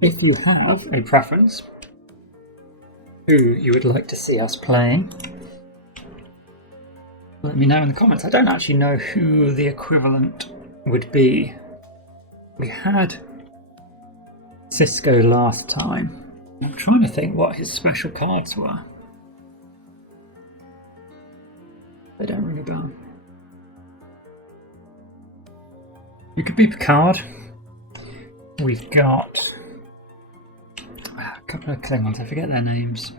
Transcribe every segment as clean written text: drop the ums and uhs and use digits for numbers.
If you have a preference who you would like to see us playing, let me know in the comments. I don't actually know who the equivalent would be. We had Cisco last time. I'm trying to think what his special cards were. They don't ring a bell. You could be Picard. We've got a couple of Klingons, I forget their names.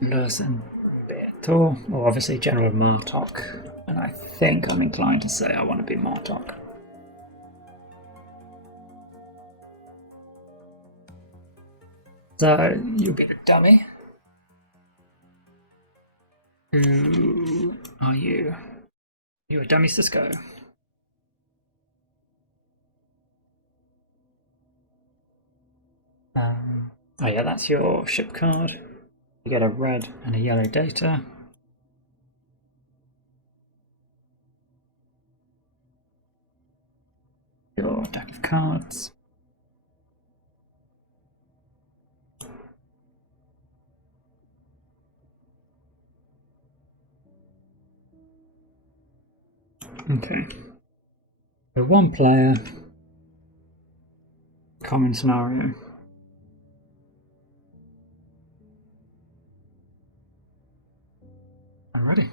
Lurs and Beator, or obviously General Martok. And I think I'm inclined to say I want to be Martok. So you'll be the dummy. Who are you? You're a dummy Cisco. Oh yeah, that's your ship card. You get a red and a yellow data. Your deck of cards. Okay. So one player. Common scenario. Alrighty.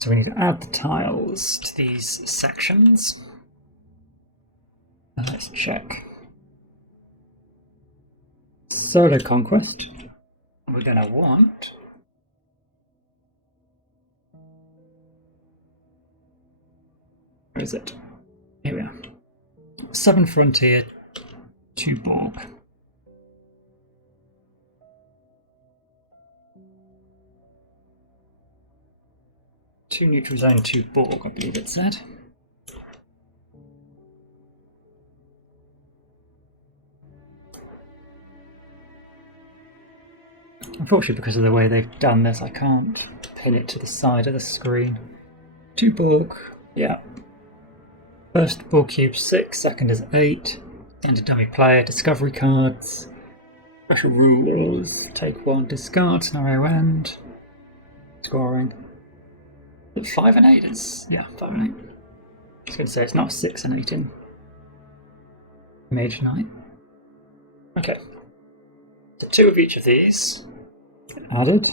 So we need to add the tiles to these sections. Let's check. Solo Conquest. We're going to want where is it? Here we are. 7 Frontier, 2 Borg. Two neutral zone, 2 Borg, I believe it said. Unfortunately, because of the way they've done this, I can't pin it to the side of the screen. 2 Borg, yeah. First Borg cube 6, second is 8. Enter dummy player, discovery cards. Special rules, take 1, discard, scenario end. Scoring. 5 and 8 is, yeah, 5 and 8. I was going to say it's not 6 and 8 in Mage Knight. Okay. So 2 of each of these get added.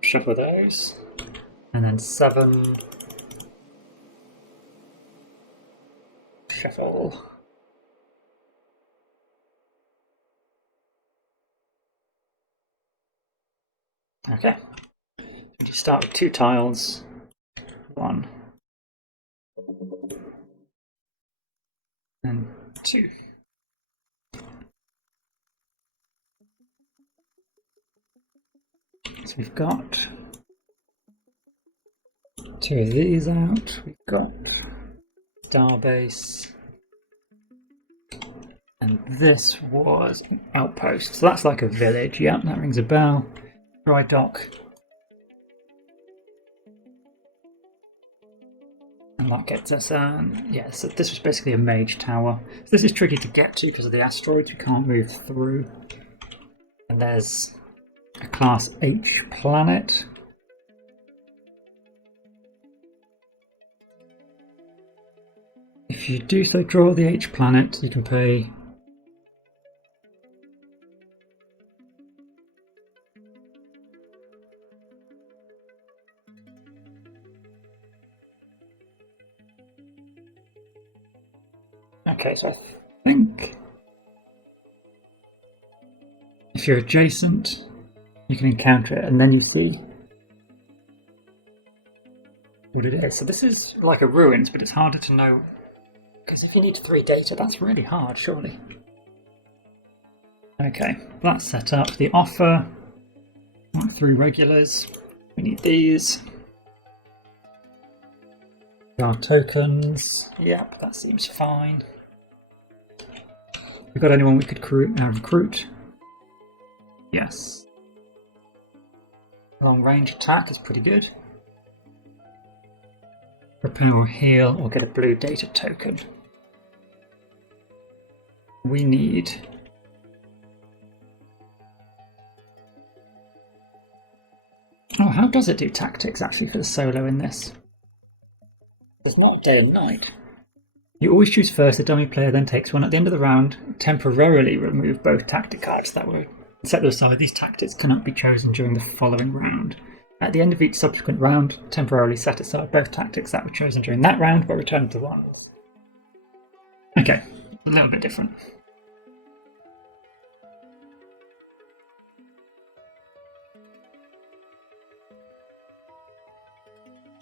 Shuffle those. And then 7. Shuffle. Okay. You start with 2 tiles. 1. And 2. So we've got 2 of these out. We've got Starbase. And this was an outpost. So that's like a village. Yep, that rings a bell. Dry dock. And that gets us, yeah, so this was basically a mage tower. So this is tricky to get to because of the asteroids, we can't move through. And there's a class H planet. If you do so draw the H planet, you can pay okay, so I think if you're adjacent, you can encounter it, and then you see what it is. So this is like a ruins, but it's harder to know, because if you need 3 data, that's really hard, surely. Okay, that's set up. The offer, 3 regulars. We need these. Our tokens. Yep, that seems fine. We got anyone we could recruit? Yes. Long range attack is pretty good. open or heal or get a blue data token. We need oh, how does it do tactics actually for the solo in this? It's not day and night. You always choose first, the dummy player then takes one at the end of the round, temporarily remove both tactic cards that were set aside. These tactics cannot be chosen during the following round. At the end of each subsequent round, temporarily set aside both tactics that were chosen during that round, but return to the ones. Okay, a little bit different.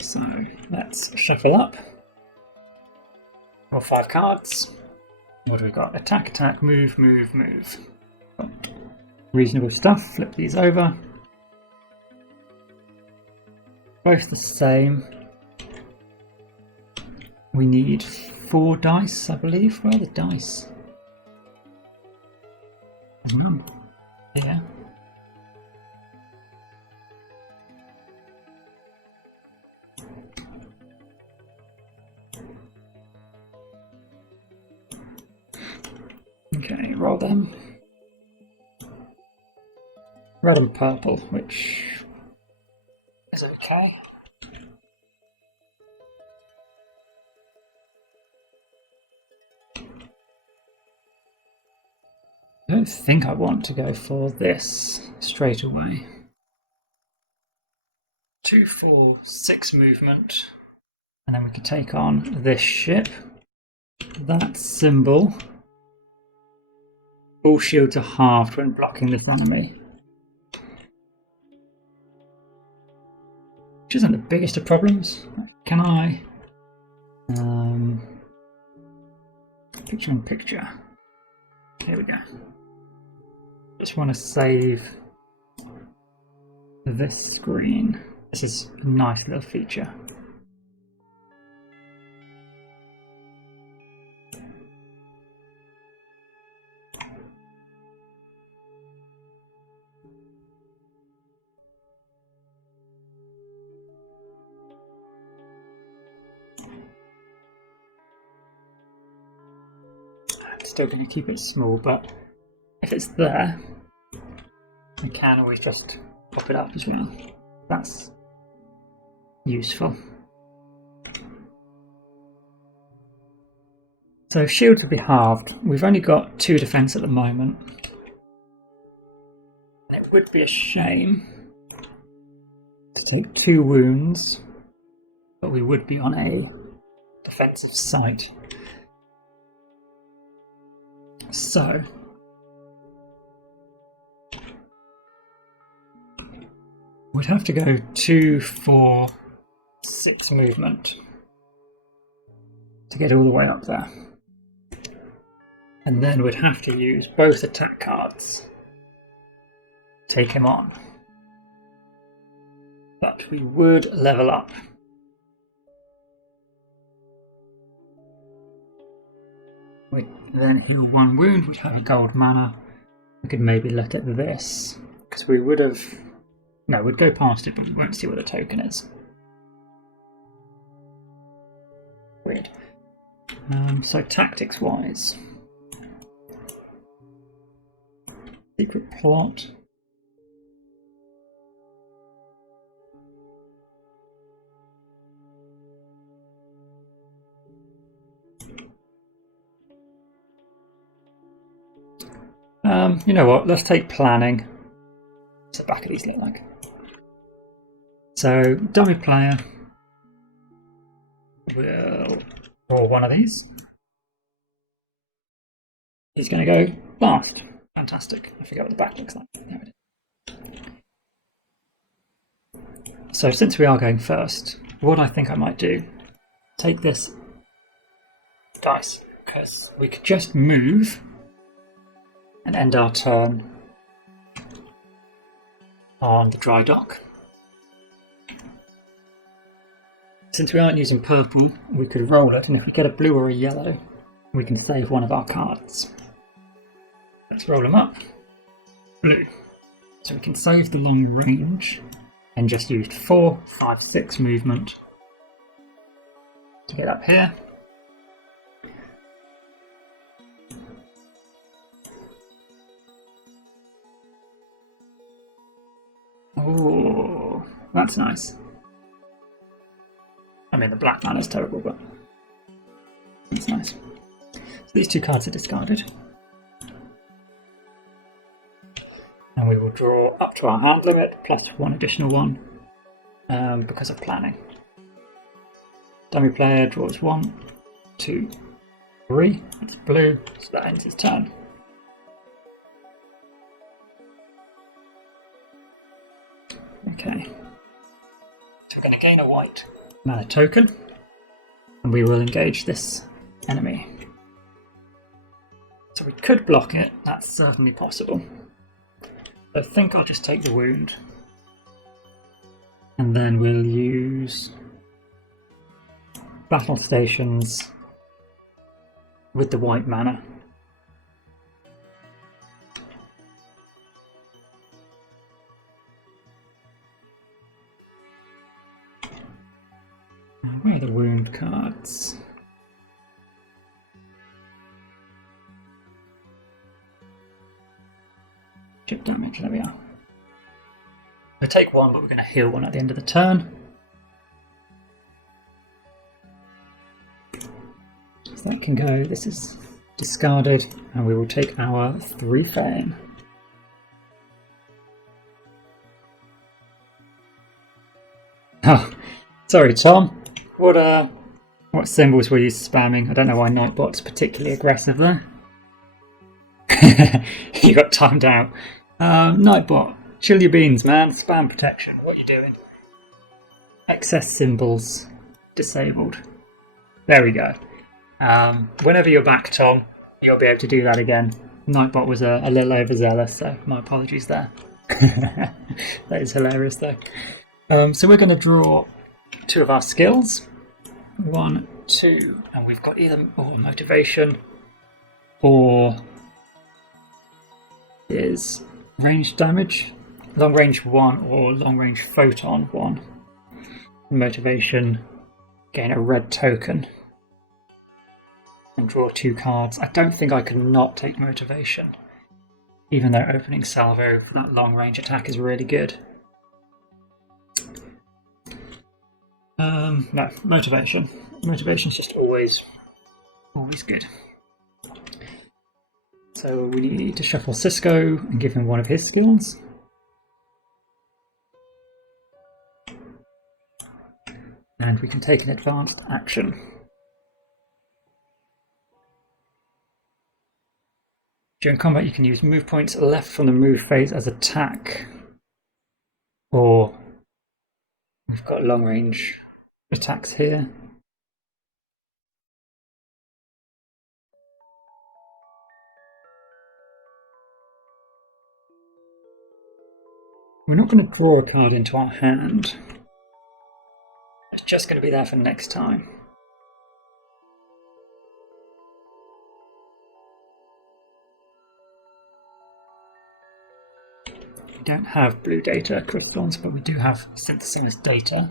So let's shuffle up. Roll 5 cards. What do we got? Attack, attack, move, move, move. Reasonable stuff. Flip these over. Both the same. We need 4 dice, I believe. Where are the dice? Yeah. Okay, roll them. Red and purple, which is okay. I don't think I want to go for this straight away. 2, 4, 6 movement, and then we can take on this ship. That symbol. All shields are halved when blocking this enemy. Which isn't the biggest of problems. Can I? Picture in picture. Here we go. Just want to save this screen. This is a nice little feature. Still going to keep it small, but if it's there, I can always just pop it up as well. That's useful. So shields will be halved. We've only got 2 defense at the moment. And it would be a shame to take 2 wounds, but we would be on a defensive site. So, we'd have to go 2, 4, 6 movement to get all the way up there. And then we'd have to use both attack cards to take him on. But we would level up. We then heal 1 wound, we'd have a gold mana. We could maybe look at this, because we would have... No, we'd go past it, but we won't see what the token is. Weird. So tactics-wise... Secret plot... you know what, let's take planning. What's the back of these look like? So, dummy player will draw one of these. He's going to go last. Fantastic. I forget what the back looks like. There it is. So, since we are going first, what I think I might do, take this dice, because we could just move and end our turn on the dry dock. Since we aren't using purple, we could roll it, and if we get a blue or a yellow, we can save one of our cards. Let's roll them up. Blue. So we can save the long range and just use 4, 5, 6 movement to get up here. Oh, that's nice. I mean, the black man is terrible, but that's nice. So these 2 cards are discarded. And we will draw up to our hand limit, plus 1 additional one, because of planning. Dummy player draws 1, 2, 3. It's blue, so that ends his turn. Okay. So we're going to gain a white mana token, and we will engage this enemy. So we could block it, that's certainly possible. I think I'll just take the wound, and then we'll use battle stations with the white mana. Where are the wound cards? Chip damage, there we are. We'll take 1, but we're going to heal 1 at the end of the turn. So that can go, this is discarded, and we will take our 3 fame. Oh, sorry Tom, what symbols were you spamming? I don't know why Nightbot's particularly aggressive there. You got timed out. Nightbot, chill your beans, man. Spam protection. What are you doing? Excess symbols disabled. There we go. Whenever you're back, Tom, you'll be able to do that again. Nightbot was a little overzealous, so my apologies there. That is hilarious, though. So we're going to draw 2 of our skills. 1, 2, and we've got either motivation or is range damage, long range 1 or long range photon 1. Motivation, gain a red token and draw 2 cards. I don't think I can not take motivation, even though opening salvo for that long range attack is really good. No, motivation. Motivation's just always good. So we need to shuffle Cisco and give him 1 of his skills. And we can take an advanced action. During combat you can use move points left from the move phase as attack. Or we've got long range attacks here. We're not going to draw a card into our hand. It's just going to be there for next time. We don't have blue data crystals, but we do have synthesized data.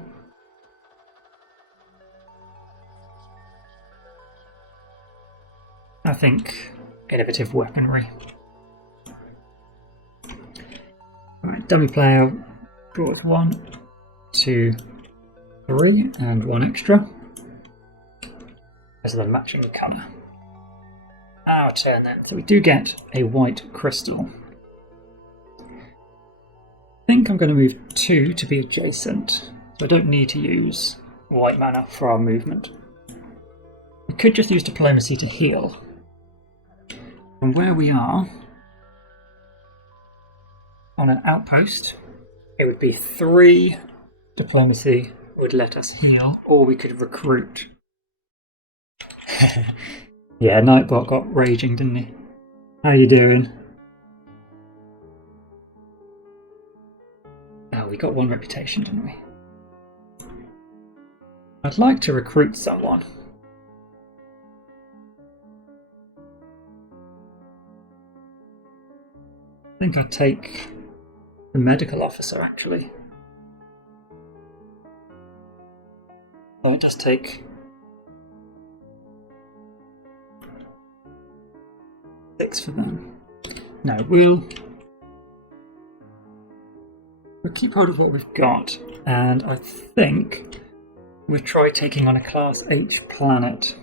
I think innovative weaponry. Right, dummy player draws 1, 2, 3, and 1 extra. As the matching colour. Our turn then. So we do get a white crystal. I think I'm going to move 2 to be adjacent, so I don't need to use white mana for our movement. We could just use diplomacy to heal. From where we are, on an outpost, it would be 3 diplomacy would let us heal, or we could recruit. Yeah, Nightbot got raging, didn't he? How you doing? Oh, we got 1 reputation, didn't we? I'd like to recruit someone. I think I'd take the medical officer, actually. Oh, it does take 6 for them. No, we'll keep hold of what we've got, and I think we'll try taking on a Class H planet.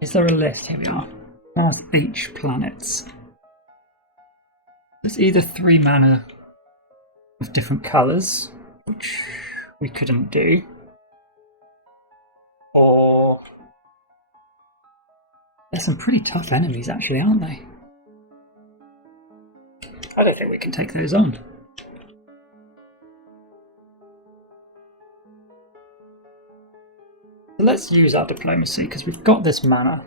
Is there a list? Here we are. Class H planets. There's either 3 mana of different colours, which we couldn't do, or there's some pretty tough enemies actually, aren't they? I don't think we can take those on. So let's use our diplomacy, because we've got this mana.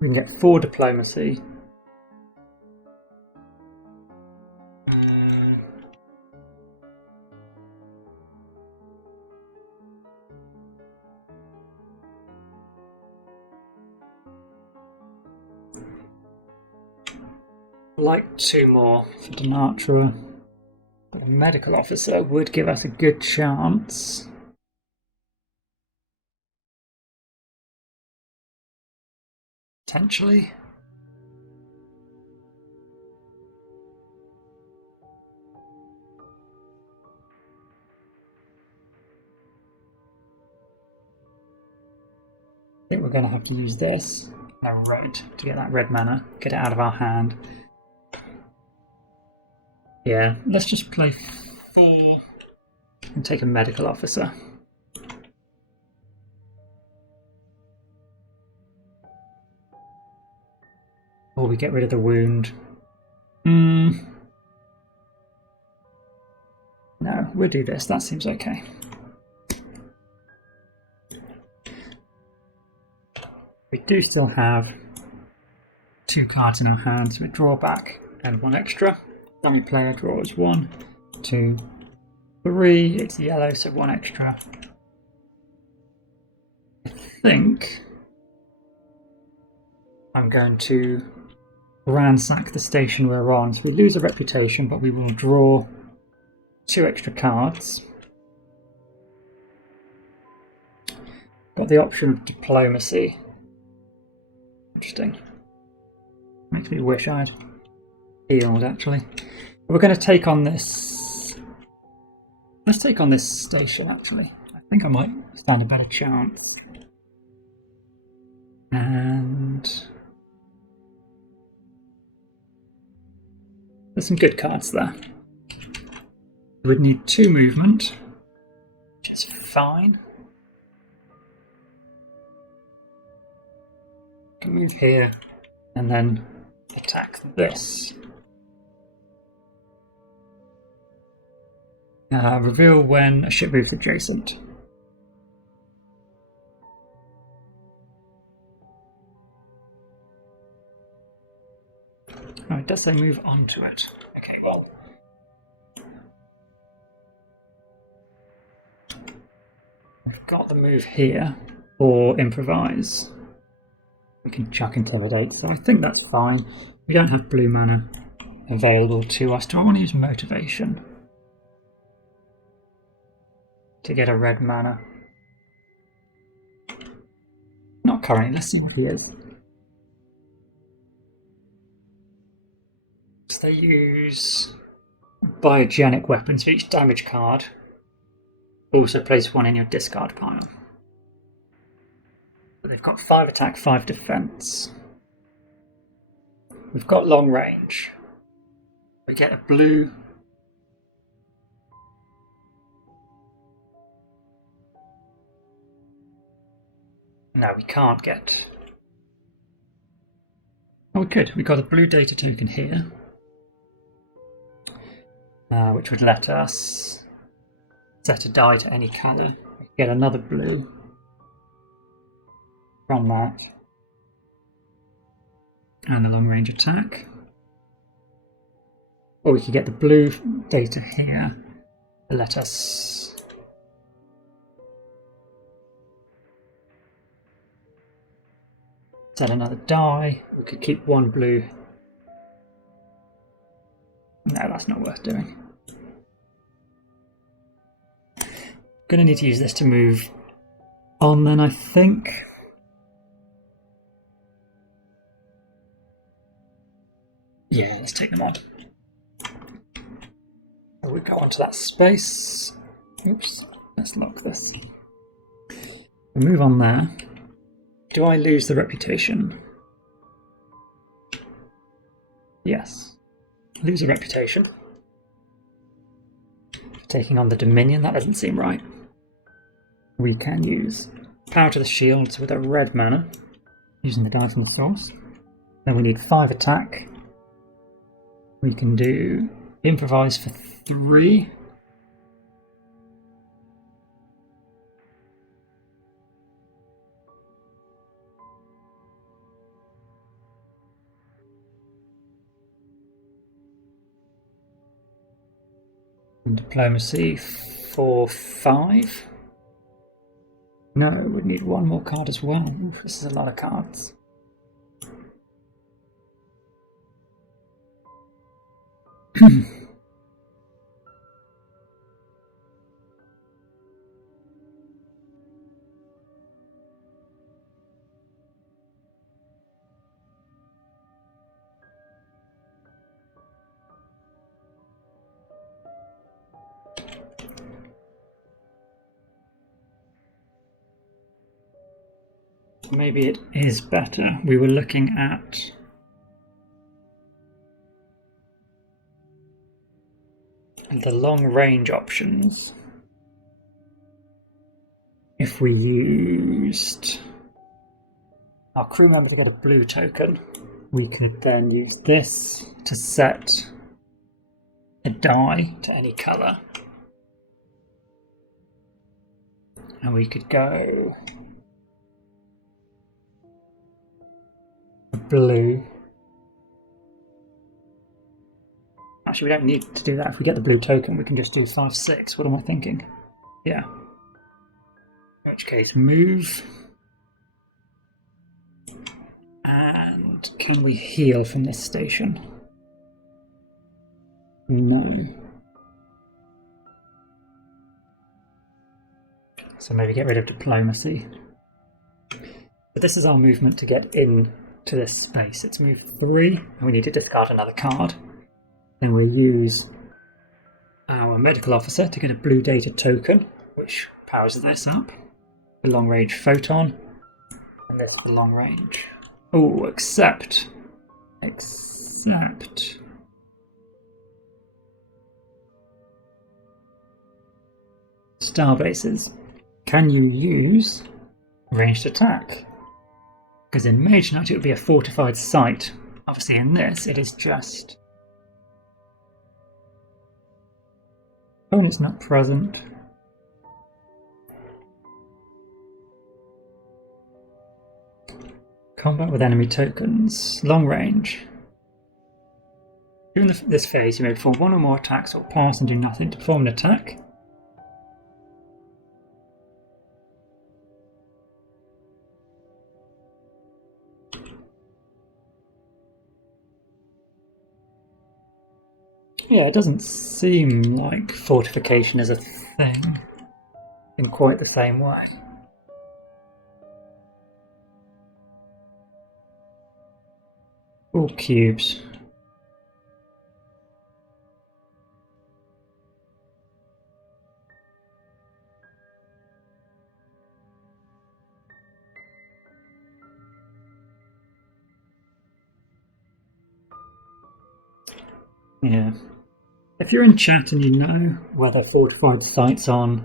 We can get 4 diplomacy. Like 2 more for Denatra, but a medical officer would give us a good chance. Potentially. I think we're going to have to use this, a red, to get that red mana, get it out of our hand. Yeah, let's just play 4 and take a medical officer. Or we get rid of the wound. No, we'll do this, that seems okay. We do still have 2 cards in our hand, so we draw back and 1 extra. Dummy player draws 1, 2, 3. It's yellow, so 1 extra. I think I'm going to ransack the station we're on. So we lose a reputation, but we will draw 2 extra cards. Got the option of diplomacy. Interesting. Makes me wish I'd healed, actually. We're going to take on this. Let's take on this station, actually. I think I might stand a better chance. And there's some good cards there. We'd need 2 movement, which is fine. Can move here and then attack this. Reveal when a ship moves adjacent. Oh, it does say move onto it. Okay, well. We've got the move here, or improvise. We can chuck intimidate, so I think that's fine. We don't have blue mana available to us. Do I want to use motivation to get a red mana? Not currently, let's see what he is. So they use biogenic weapons for each damage card. Also place 1 in your discard pile. But they've got 5 attack, 5 defense. We've got long range. We get a blue. No, we can't get. Oh, we could. We got a blue data token here, which would let us set a die to any colour. We could get another blue from that, and the long range attack. Or we could get the blue data here to let us set another die. We could keep 1 blue. No, that's not worth doing. Gonna need to use this to move on then, I think. Yeah, let's take them on. So we go onto that space. Oops, let's lock this. We move on there. Do I lose the reputation? Yes. Lose a reputation. Taking on the Dominion, that doesn't seem right. We can use power to the shields with a red mana, using the die from the source. Then we need 5 attack. We can do improvise for 3. And diplomacy for 5. No, we'd need 1 more card as well. Oof, this is a lot of cards. Maybe it is better. We were looking at the long range options. If we used our crew member to get a blue token, we could then use this to set a die to any colour. And we could go blue. Actually, we don't need to do that. If we get the blue token, we can just do 5/6. What am I thinking? Yeah. In which case, move. And can we heal from this station? No. So maybe get rid of diplomacy. But this is our movement to get in to this space. It's move 3, and we need to discard another card. Then we use our medical officer to get a blue data token, which powers this up. The long range photon, and this is the long range. Oh, accept. Starbases. Can you use ranged attack? Because in Mage Knight it would be a fortified site. Obviously in this it is just opponent's not present. Combat with enemy tokens. Long range. During this phase you may perform 1 or more attacks or pass and do nothing to perform an attack. Yeah, it doesn't seem like fortification is a thing in quite the same way. All cubes. Yeah. If you're in chat and you know whether fortified sites on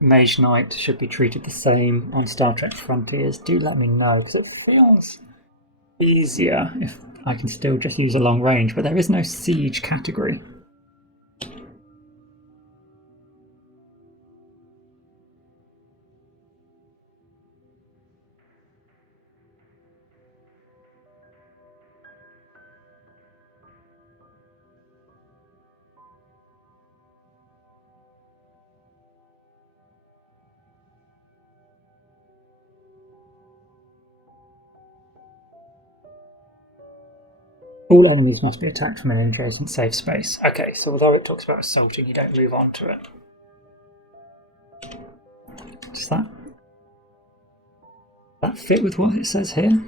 Mage Knight should be treated the same on Star Trek Frontiers, do let me know, because it feels easier if I can still just use a long range, but there is no siege category. All enemies must be attacked from an adjacent safe space. Okay, so although it talks about assaulting, you don't move on to it. Does that fit with what it says here?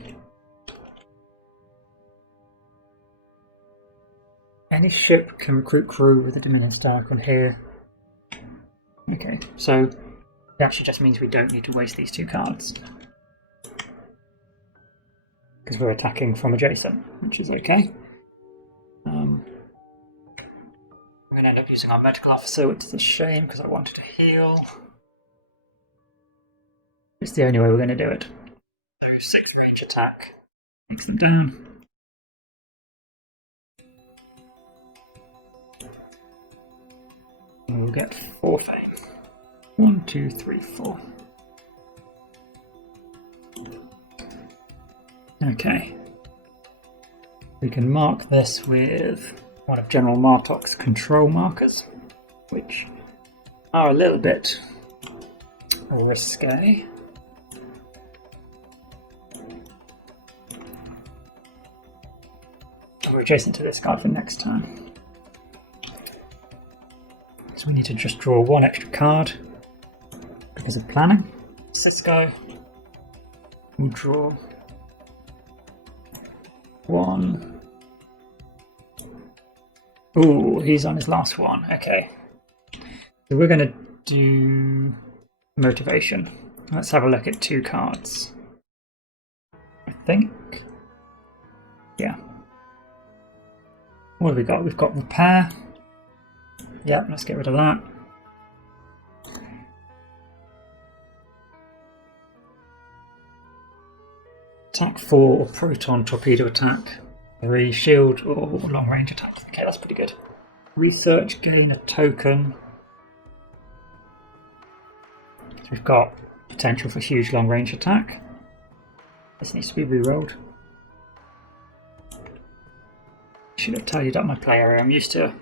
Any ship can recruit crew with a Dominion star icon here. Okay, so it actually just means we don't need to waste these 2 cards. Because we're attacking from adjacent, which is okay. We're going to end up using our medical officer, which is a shame because I wanted to heal. It's the only way we're going to do it. So 6 range attack takes them down. And we'll get 4 fame. 1, 2, 3, 4. Okay. We can mark this with one of General Martok's control markers, which are a little bit risque. We're adjacent to this guy for next turn. So we need to just draw 1 extra card because of planning. Cisco will draw 1. Ooh, he's on his last one. Okay. So we're going to do motivation. Let's have a look at 2 cards. I think. Yeah. What have we got? We've got repair. Yep, let's get rid of that. Attack 4 or proton torpedo attack. 3 shield or long range attack. Okay, that's pretty good. Research, gain a token. So we've got potential for huge long range attack. This needs to be rerolled. Should have tidied up my play area. I'm used to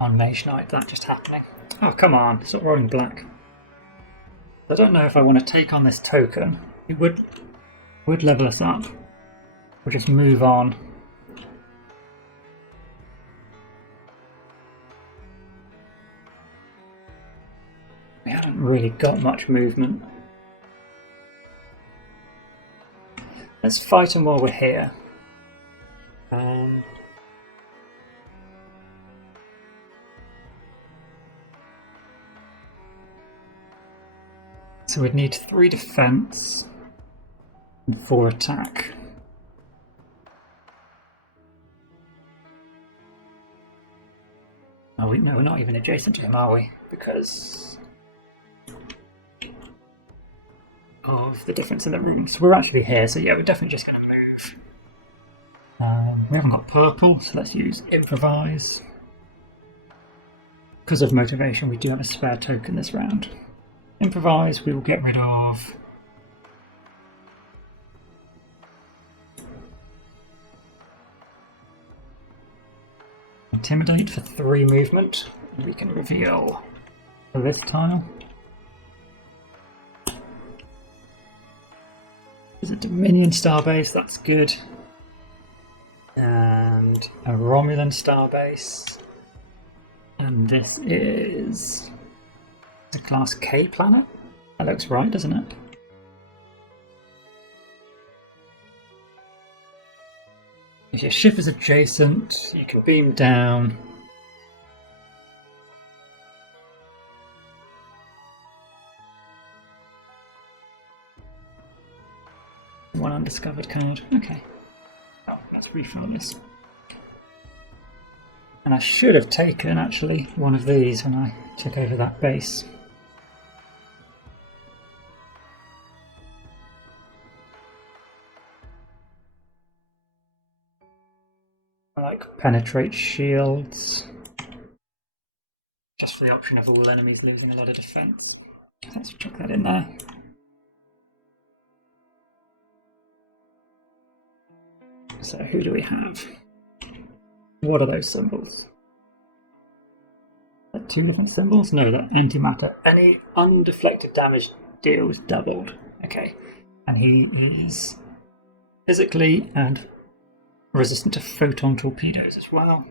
on Mage Knight that just happening. Oh, come on, stop rolling black. I don't know if I want to take on this token. It would level us up. We'll just move on. We haven't really got much movement. Let's fight him while we're here. So we'd need 3 defense and 4 attack. Oh, no, we're not even adjacent to him, are we? Because of the difference in the rooms. We're actually here, so yeah, we're definitely just going to move. We haven't got purple, so let's use improvise. Because of motivation, we do have a spare token this round. Improvise, we will get rid of Intimidate for 3 movement. We can reveal this tile. There's a Dominion starbase, that's good. And a Romulan starbase. And this is a Class K planet. That looks right, doesn't it? If your ship is adjacent, you can beam down. One undiscovered card. Okay. Oh, let's refill this. And I should have taken, actually, one of these when I took over that base. I like penetrate shields. Just for the option of all enemies losing a lot of defense. Let's chuck that in there. So who do we have? What are those symbols? Are 2 different symbols? No, they're antimatter. Any undeflected damage deals doubled. Okay. And he is physically and resistant to photon torpedoes as well.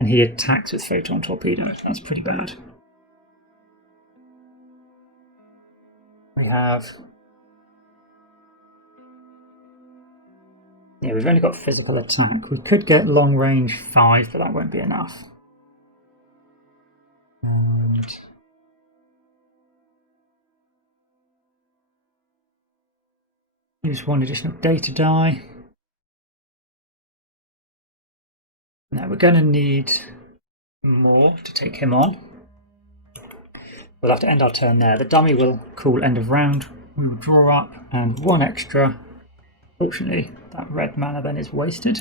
And he attacks with photon torpedoes. That's pretty bad. We have Yeah, we've only got physical attack. We could get long range 5, but that won't be enough. And use 1 additional data die. Now we're going to need more to take him on. We'll have to end our turn there. The dummy will call end of round. We will draw up and 1 extra. Fortunately, that red mana then is wasted.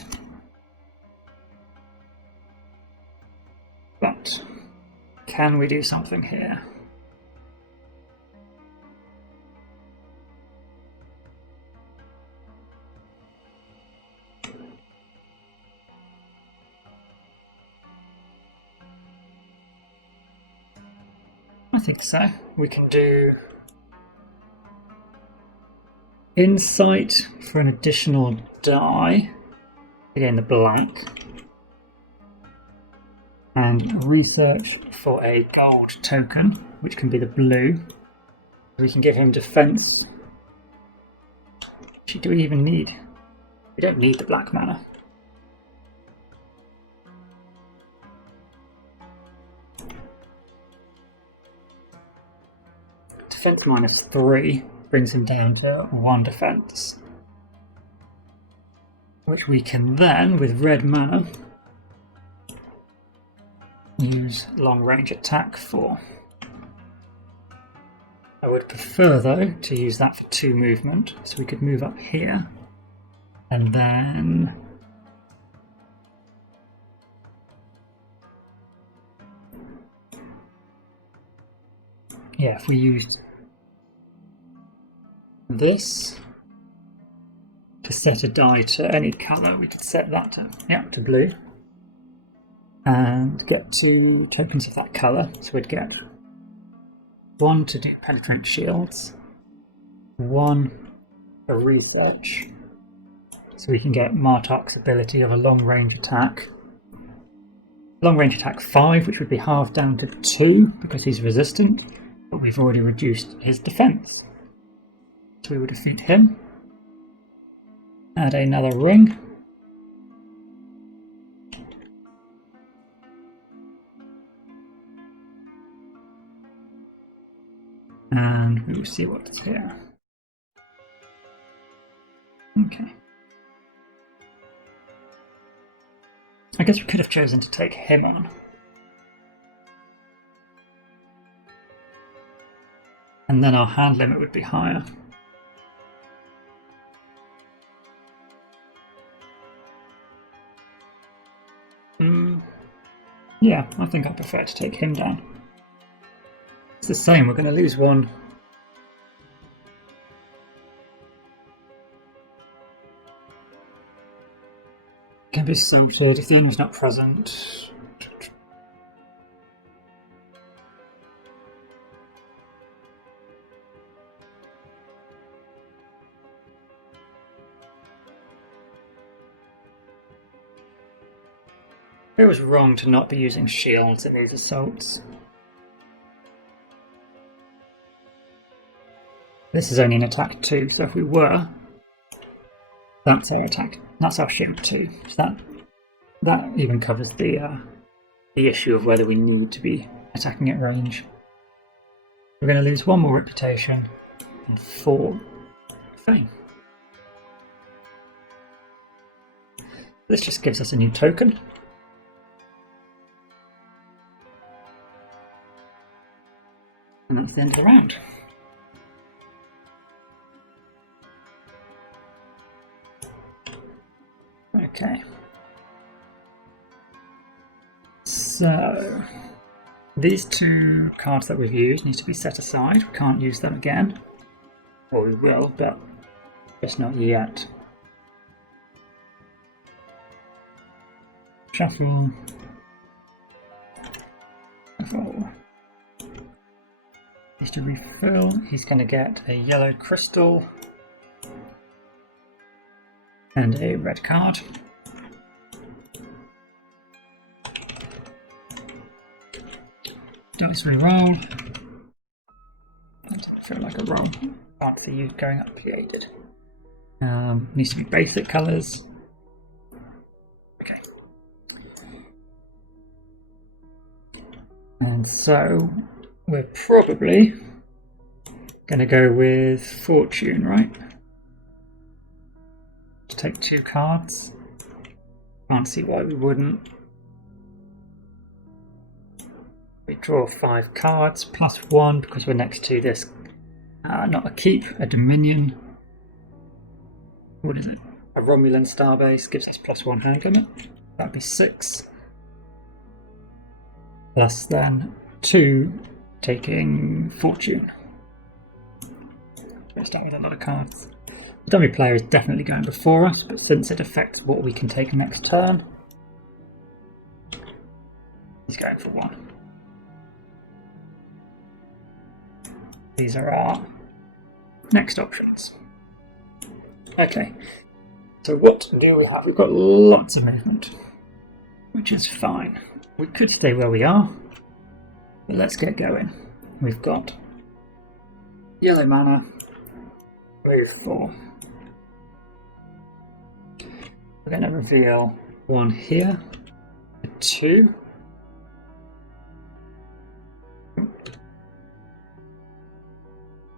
But can we do something here? I think so. We can do insight for an additional die, again the black, and research for a gold token, which can be the blue. We can give him defense. Actually, do we even need? We don't need the black mana. Defense -3 brings him down to 1 defense, which we can then, with red mana, use long range attack for. I would prefer though to use that for 2 movement, so we could move up here and then yeah, if we used this to set a die to any colour, we could set that to blue and get 2 tokens of that colour. So we'd get 1 to do penetrate shields, 1 for research, so we can get Martok's ability of a long range attack. Long range attack 5, which would be halved down to 2 because he's resistant, but we've already reduced his defense. So we would defeat him. Add another ring. And we will see what's here. Okay. I guess we could have chosen to take him on. And then our hand limit would be higher. Yeah, I think I prefer to take him down. It's the same, we're going to lose 1. Can be salted if the enemy's not present. It was wrong to not be using shields in these assaults. This is only an attack 2, so if we were, that's our attack. That's our shield 2. So that even covers the issue of whether we need to be attacking at range. We're going to lose 1 more reputation and 4 fame. This just gives us a new token. And that's the end of the round. Okay. So these 2 cards that we've used need to be set aside. We can't use them again. Well, we will, but just not yet. Shuffle. Shuffle. Needs to refill. He's going to get a yellow crystal and a red card. Dice reroll. That didn't feel like a roll. Hard for you going up, yeah, you did. Needs to be basic colours. Okay. And so we're probably going to go with Fortune, right? To take 2 cards. Can't see why we wouldn't. We draw 5 cards, plus 1 because we're next to this, not a keep, a dominion. What is it? A Romulan starbase gives us plus 1 hand limit. That'd be 6. Plus then 2, taking Fortune. We'll start with a lot of cards. The dummy player is definitely going before us, but since it affects what we can take next turn, he's going for 1. These are our next options. Okay, so what do we have? We've got lots of movement, which is fine. We could stay where we are, but let's get going. We've got yellow mana, move 4. We're going to reveal 1 here, a 2.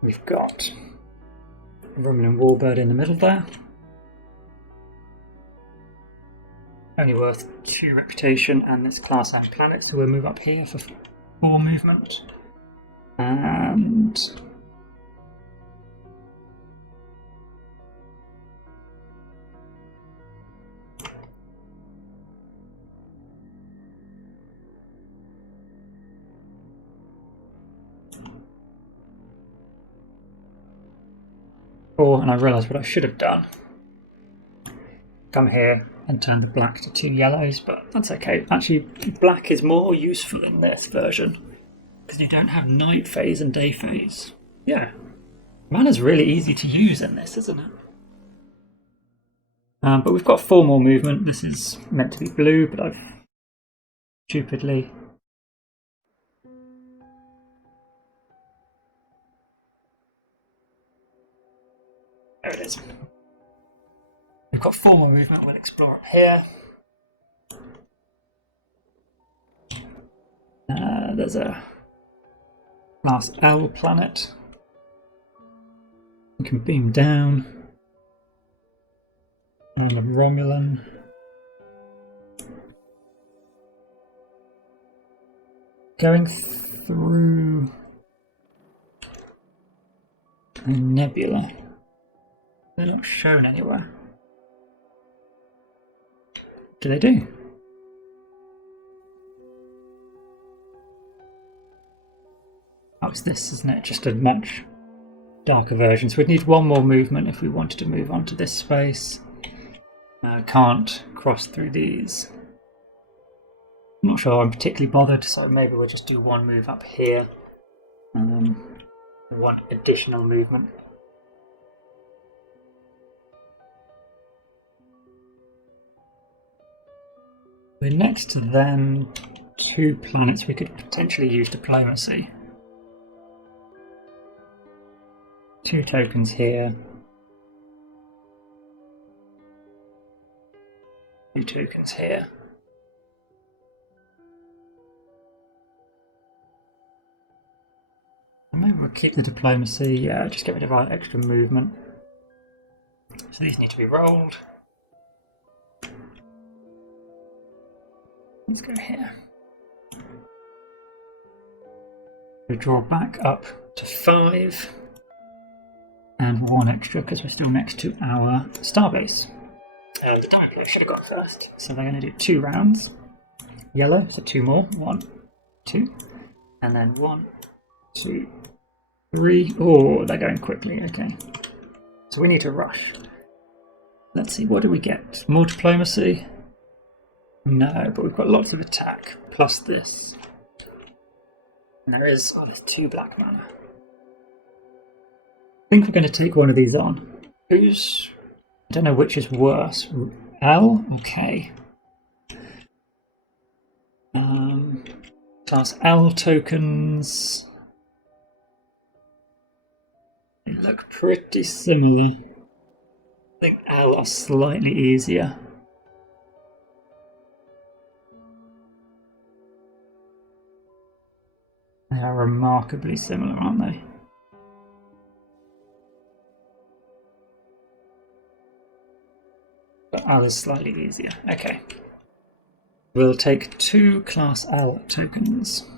We've got a Romulan Warbird in the middle there. Only worth 2 reputation and this class and planet, so we'll move up here for 4 movement. And I realised what I should have done. Come here and turn the black to 2 yellows, but that's okay. Actually, black is more useful in this version because you don't have night phase and day phase. Yeah, mana's really easy to use in this, isn't it? But we've got 4 more movement. This is meant to be blue, but I've stupidly... There it is. We've got 4 more movement, we'll explore up here. There's a glass owl planet. We can beam down. On the Romulan. Going through a nebula. They're not shown anywhere. Do they do? Oh, it's this, isn't it? Just a much darker version. So we'd need 1 more movement if we wanted to move on to this space. Can't cross through these. I'm not sure I'm particularly bothered, so maybe we'll just do 1 move up here. 1 additional movement. We're next to then 2 planets we could potentially use diplomacy. 2 tokens here. 2 tokens here. Maybe we'll keep the diplomacy, yeah, just get rid of our extra movement. So these need to be rolled. Let's go here. We draw back up to 5 and 1 extra because we're still next to our starbase. The dummy player should have got first, so they're going to do 2 rounds. Yellow, so 2 more. 1, 2, and then 1, 2, 3. Oh, they're going quickly. Okay, so we need to rush. Let's see, what do we get? More diplomacy. No, but we've got lots of attack, plus this. And there's 2 black mana. I think we're going to take one of these on. Who's... I don't know which is worse. L or K? Class L tokens. They look pretty similar. I think L are slightly easier. They are remarkably similar, aren't they? But L is slightly easier. Okay. We'll take 2 Class L tokens.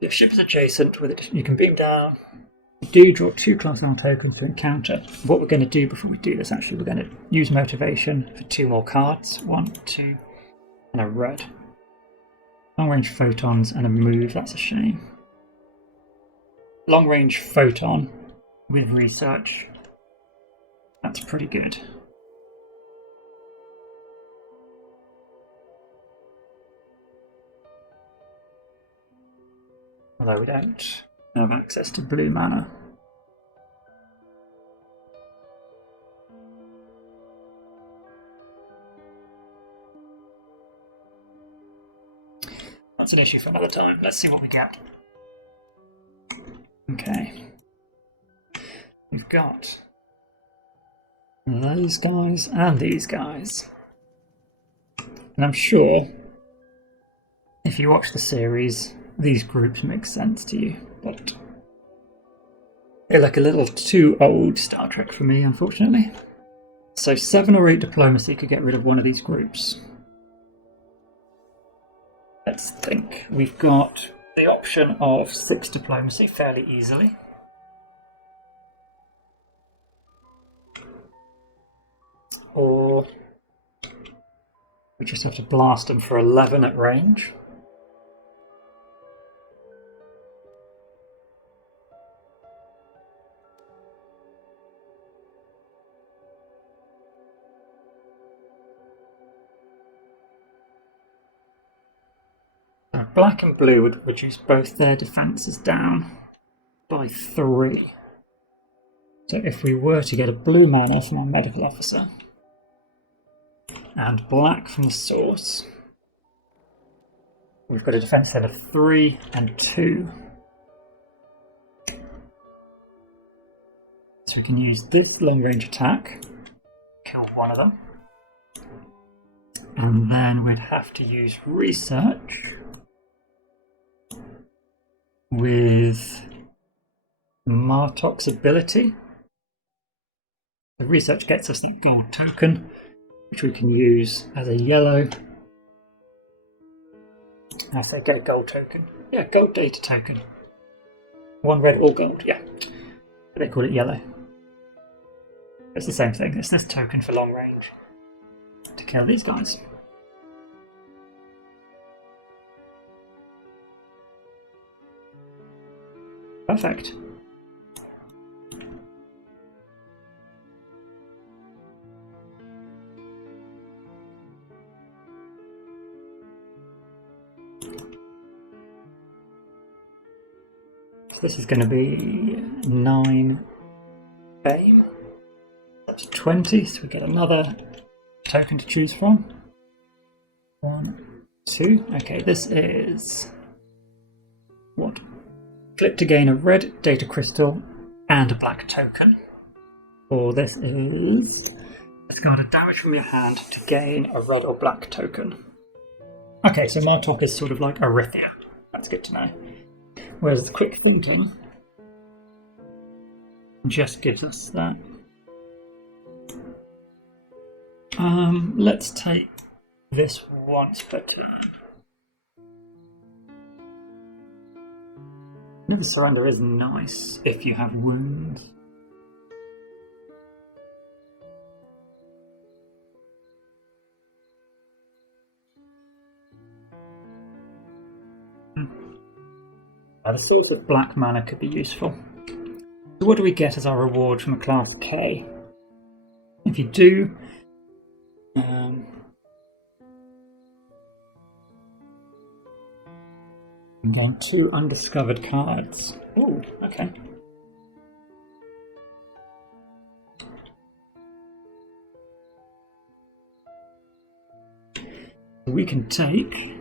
Your ship is adjacent with it. You can beam down. You do draw 2 Class L tokens to encounter. What we're going to do before we do this, actually, we're going to use motivation for 2 more cards. 1, 2, and a red. Long range photons and a move, that's a shame. Long range photon with research. That's pretty good. Although we don't have access to blue mana. That's an issue for another time. Let's see what we get. Okay. We've got those guys and these guys. And I'm sure if you watch the series, these groups make sense to you, but they're like a little too old Star Trek for me, unfortunately. So 7 or 8 diplomacy could get rid of one of these groups. Let's think. We've got the option of 6 diplomacy fairly easily. Or we just have to blast them for 11 at range. Black and blue would reduce both their defences down by 3. So if we were to get a blue mana from our medical officer and black from the source, we've got a defence set of 3 and 2. So we can use this long range attack, kill one of them, and then we'd have to use research with Martok's ability. The research gets us that gold token, which we can use as a yellow. I say get a gold token. Yeah, gold data token. 1 red or gold, yeah. But they call it yellow. It's the same thing. It's this token for long range to kill these guys. Perfect. So this is going to be 9 fame. That's 20, so we get another token to choose from. 1, 2. Okay, this is what? Flip to gain a red data crystal and a black token. Or this is discard a damage from your hand to gain a red or black token. Okay, so Martok is sort of like Arithia. That's good to know. Whereas quick thinking just gives us that. Let's take this once per turn. Never surrender is nice if you have wounds. The source of black mana could be useful. So what do we get as our reward from a class K? If you do, and then 2 undiscovered cards. Ooh, okay. We can take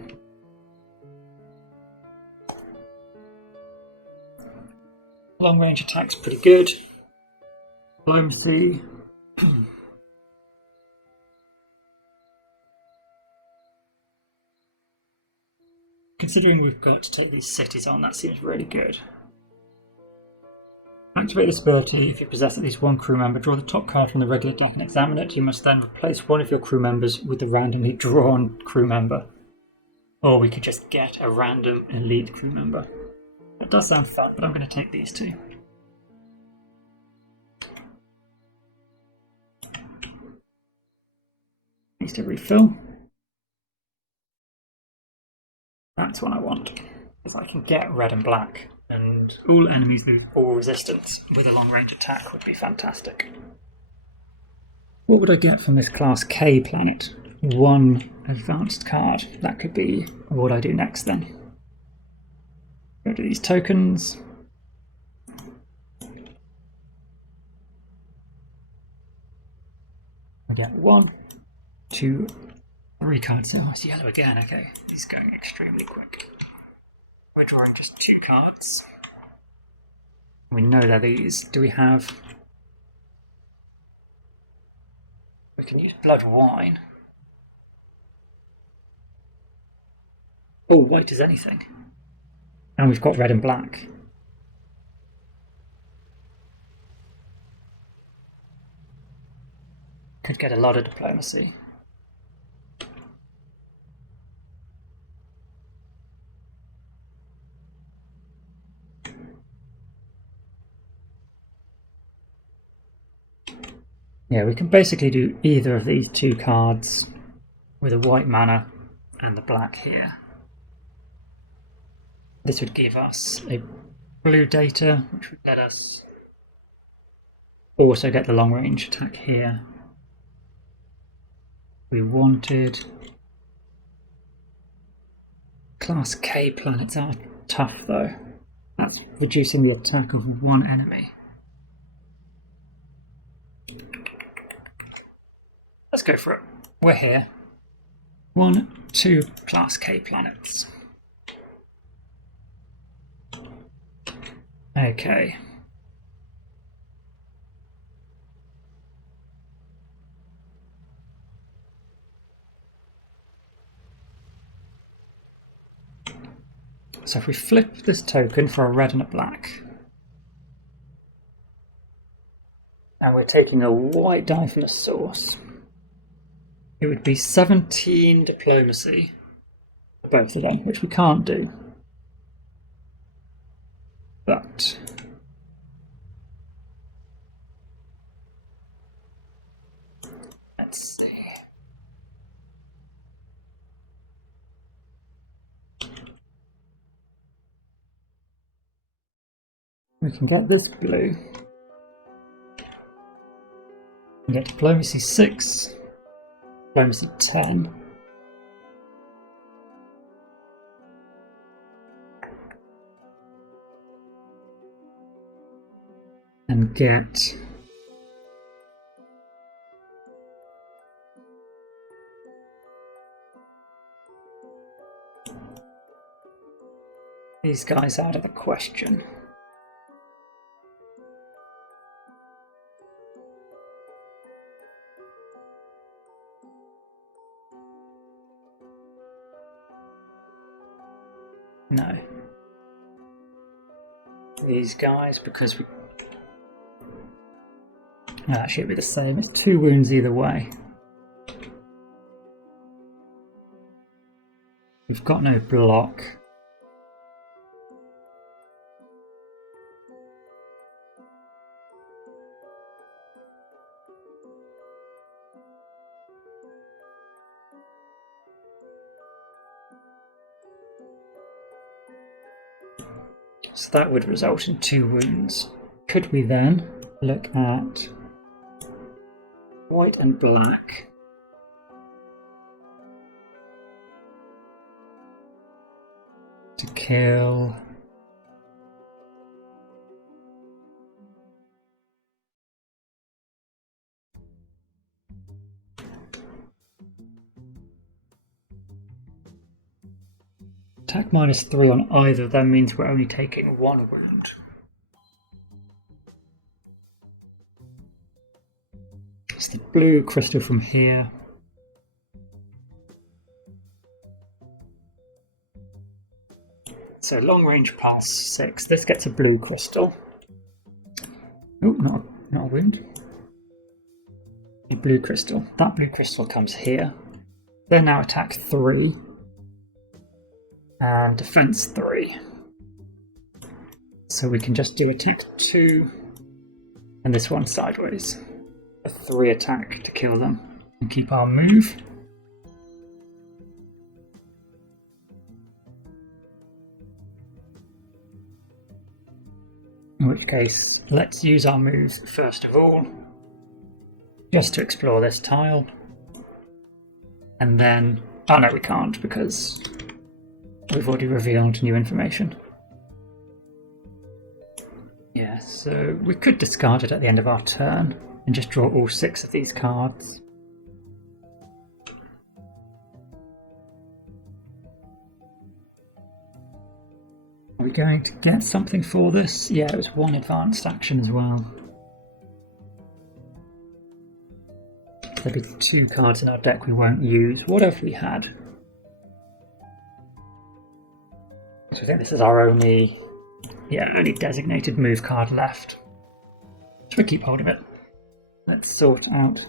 long range attack's pretty good. Diplomacy. Considering we've got to take these cities on, that seems really good. Activate this ability if you possess at least one crew member. Draw the top card from the regular deck and examine it. You must then replace one of your crew members with the randomly drawn crew member. Or we could just get a random elite crew member. It does sound fun, but I'm going to take these two. Needs to refill. That's what I want. If I can get red and black, and all enemies lose all resistance with a long range attack would be fantastic. What would I get from this class K planet? One advanced card. That could be what I do next then. Go to these tokens. I get 1, 2, 3 cards. Oh, it's yellow again. Okay, he's going extremely quick. We're drawing just 2 cards. We know they're these. Do we have... We can use blood wine. Oh, white is anything. And we've got red and black. Could get a lot of diplomacy. Yeah, we can basically do either of these 2 cards with a white mana and the black here. This would give us a blue data, which would let us also get the long range attack here. We wanted... Class K planets are tough though. That's reducing the attack of one enemy. Let's go for it. We're here. 1, 2 Class K planets. Okay. So if we flip this token for a red and a black, and we're taking a white die from the source, it would be 17 diplomacy for both of them, which we can't do. But let's see. We can get this blue. We get diplomacy 6, diplomacy 10. And get these guys out of the question. No. These guys, because we... Actually, it'd be the same. It's 2 wounds either way. We've got no block. So that would result in 2 wounds. Could we then look at white and black? To kill... Attack -3 on either, that means we're only taking 1 wound. attacks the blue crystal from here. So long range pulse 6. This gets a blue crystal. Oh, not a wound. A blue crystal. That blue crystal comes here. They now attack 3. And defense 3. So we can just do attack 2. And this one sideways. A 3 attack to kill them. And keep our move. In which case, let's use our moves first of all, just to explore this tile. And then, oh no, we can't because we've already revealed new information. Yeah, so we could discard it at the end of our turn and just draw all 6 of these cards. Are we going to get something for this? Yeah, it was 1 advanced action as well. There'll be 2 cards in our deck we won't use. What have we had? So I think this is our only designated move card left. Should we keep hold of it? Let's sort out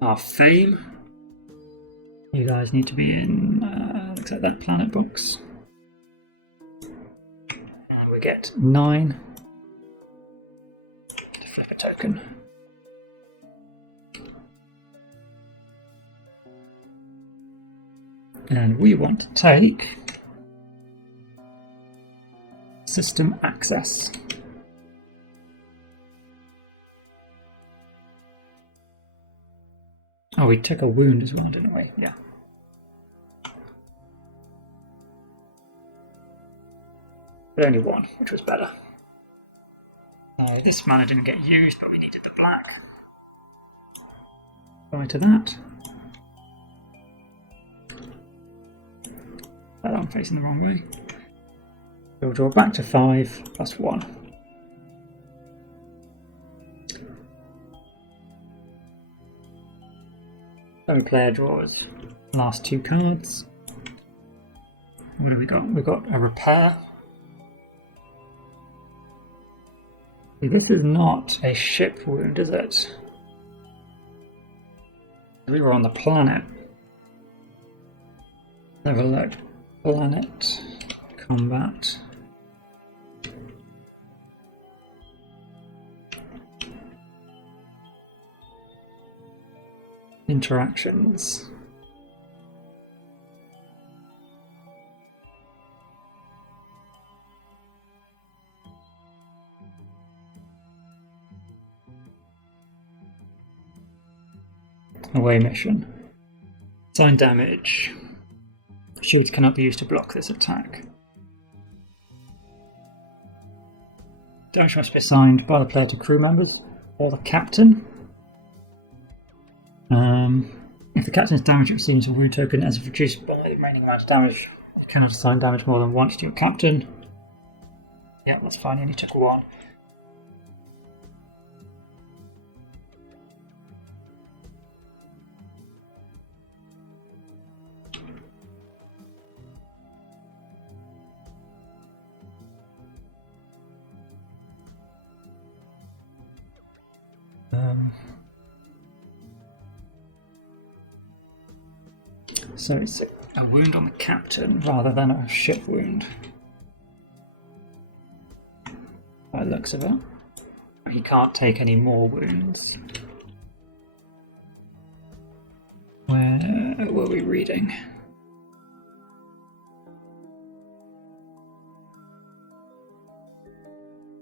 our fame. You guys need to be in, looks like that planet box. And we get 9 to flip a token. And we want to take system access. Oh, we took a wound as well, didn't we? Yeah. But only 1, which was better. This mana didn't get used, but we needed the black. Go to that. That I'm facing the wrong way. We'll draw back to 5 plus 1. So player draws last 2 cards. What have we got? We've got a repair. This is not a ship wound, is it? We were on the planet. Have a look. Planet. Combat. Interactions. Away mission. Assign damage. Shields cannot be used to block this attack. Damage must be assigned by the player to crew members or the captain. If the captain's damage receives a wound token as reduced by the remaining amount of damage, you cannot assign damage more than once to your captain. Yeah, that's fine, he only took 1. So it's a wound on the captain rather than a ship wound. By the looks of it. He can't take any more wounds. Where were we reading?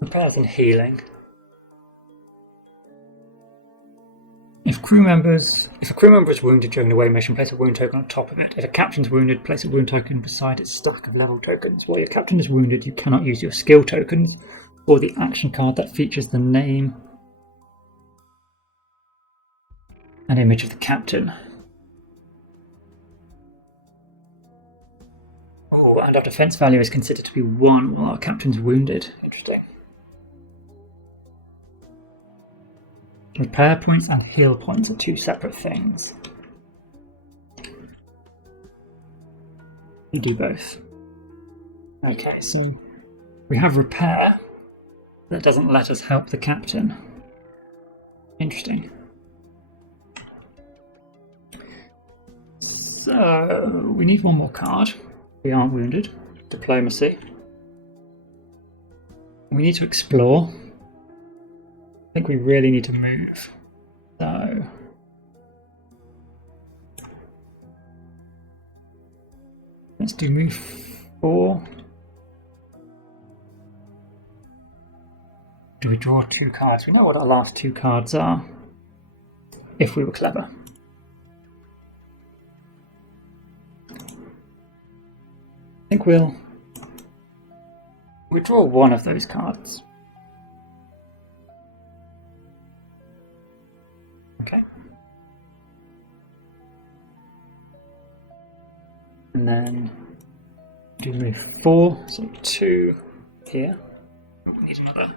Repairs and healing. If a crew member is wounded during the away mission, place a wound token on top of it. If a captain's wounded, place a wound token beside its stack of level tokens. While your captain is wounded, you cannot use your skill tokens or the action card that features the name and image of the captain. Oh, and our defense value is considered to be 1 while our captain's wounded. Interesting. Repair points and heal points are two separate things. You do both. Okay, so we have repair. That doesn't let us help the captain. Interesting. So, we need one more card. We aren't wounded. Diplomacy. We need to explore. I think we really need to move. So... let's do move 4. Do we draw 2 cards? We know what our last 2 cards are, if we were clever. I think we'll draw one of those cards. Okay. And then do move 4, so 2 here. We need another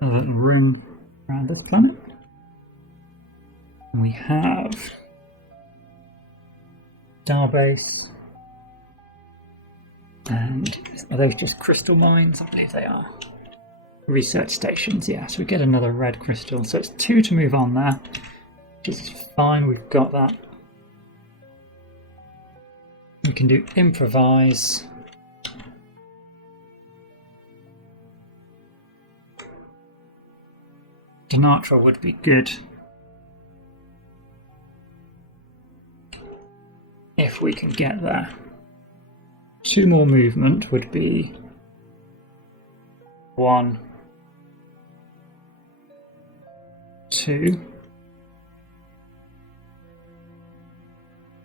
room around this planet. And we have Starbase. And are those just crystal mines? I believe they are. Research stations, yeah. So we get another red crystal. So it's 2 to move on there, which is fine. We've got that. We can do improvise. Denatra would be good if we can get there. 2 more movement would be 1, 2.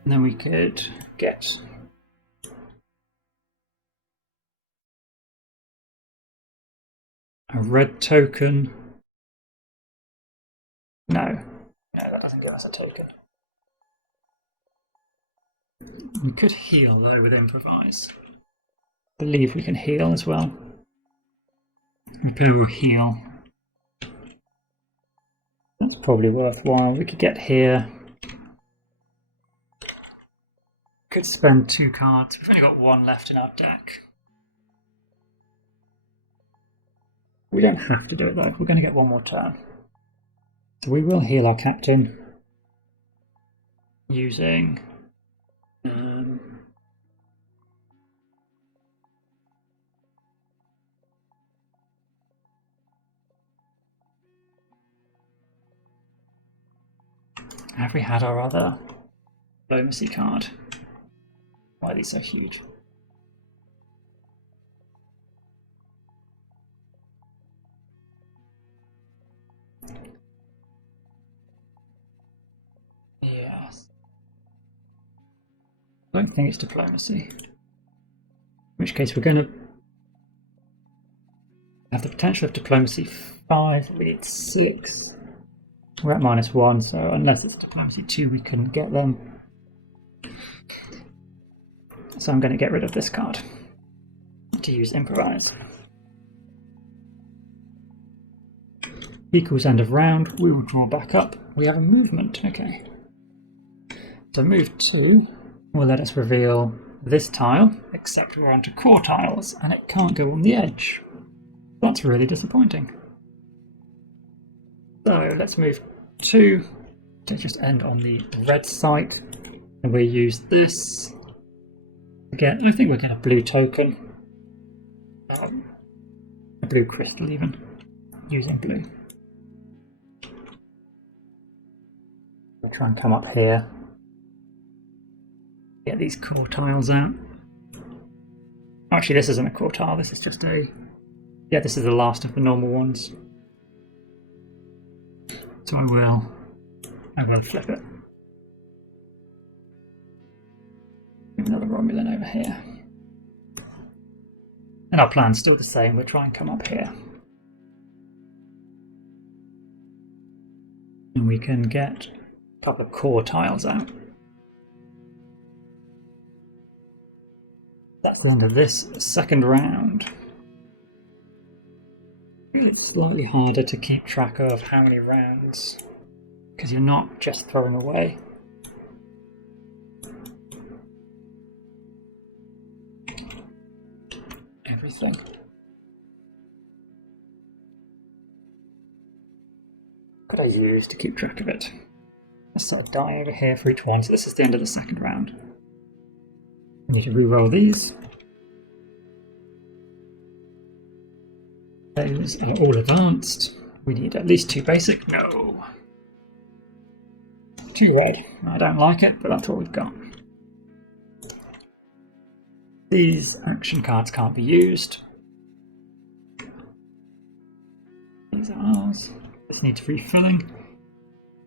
And then we could get a red token. No, that doesn't give us a token. We could heal though with improvise. I believe we can heal as well. Repair or heal. That's probably worthwhile. We could get here. Could spend 2 cards. We've only got 1 left in our deck. We don't have to do it though. We're going to get 1 more turn. So we will heal our captain using have we had our other diplomacy card? Why are these so huge? Yes. I don't think it's diplomacy. In which case we're going to have the potential of diplomacy 5, we need 6. We're at -1, so unless it's diplomacy 2 we couldn't get them. So I'm going to get rid of this card to use improvise. Equals end of round, we will draw back up. We have a movement, okay. So move 2 will let us reveal this tile, except we're onto core tiles and it can't go on the edge. That's really disappointing. So let's move 2 to just end on the red site, and we use this again. I think we'll get a blue token, a blue crystal even, using blue. We'll try and come up here, get these core tiles out. Actually, this isn't a core tile, this is just a... yeah, this is the last of the normal ones. So I will flip it. Another Romulan over here. And our plan's still the same, we'll try and come up here. And we can get a couple of core tiles out. That's the end of this second round. It's slightly harder to keep track of how many rounds, because you're not just throwing away. Everything. What could I use to keep track of it? Let's sort of die over here for each one. So this is the end of the second round. I need to re-roll these. Those are all advanced. We need at least 2 basic. No. 2 red. I don't like it, but that's what we've got. These action cards can't be used. These are ours. This needs refilling.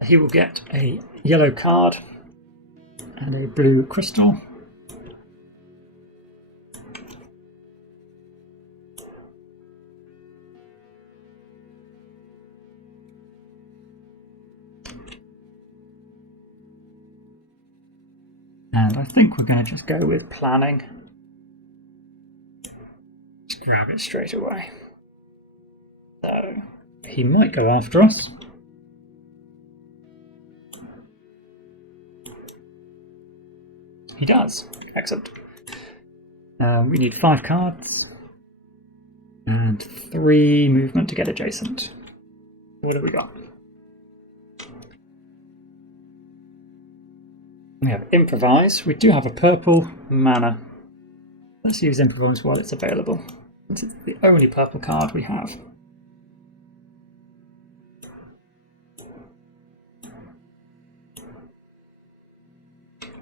He will get a yellow card and a blue crystal. And I think we're going to just go with planning. Just grab it straight away. So he might go after us. He does. Excellent. We need 5 cards and 3 movement to get adjacent. What have we got? We have Improvise. We do have a purple mana. Let's use Improvise while it's available, since it's the only purple card we have.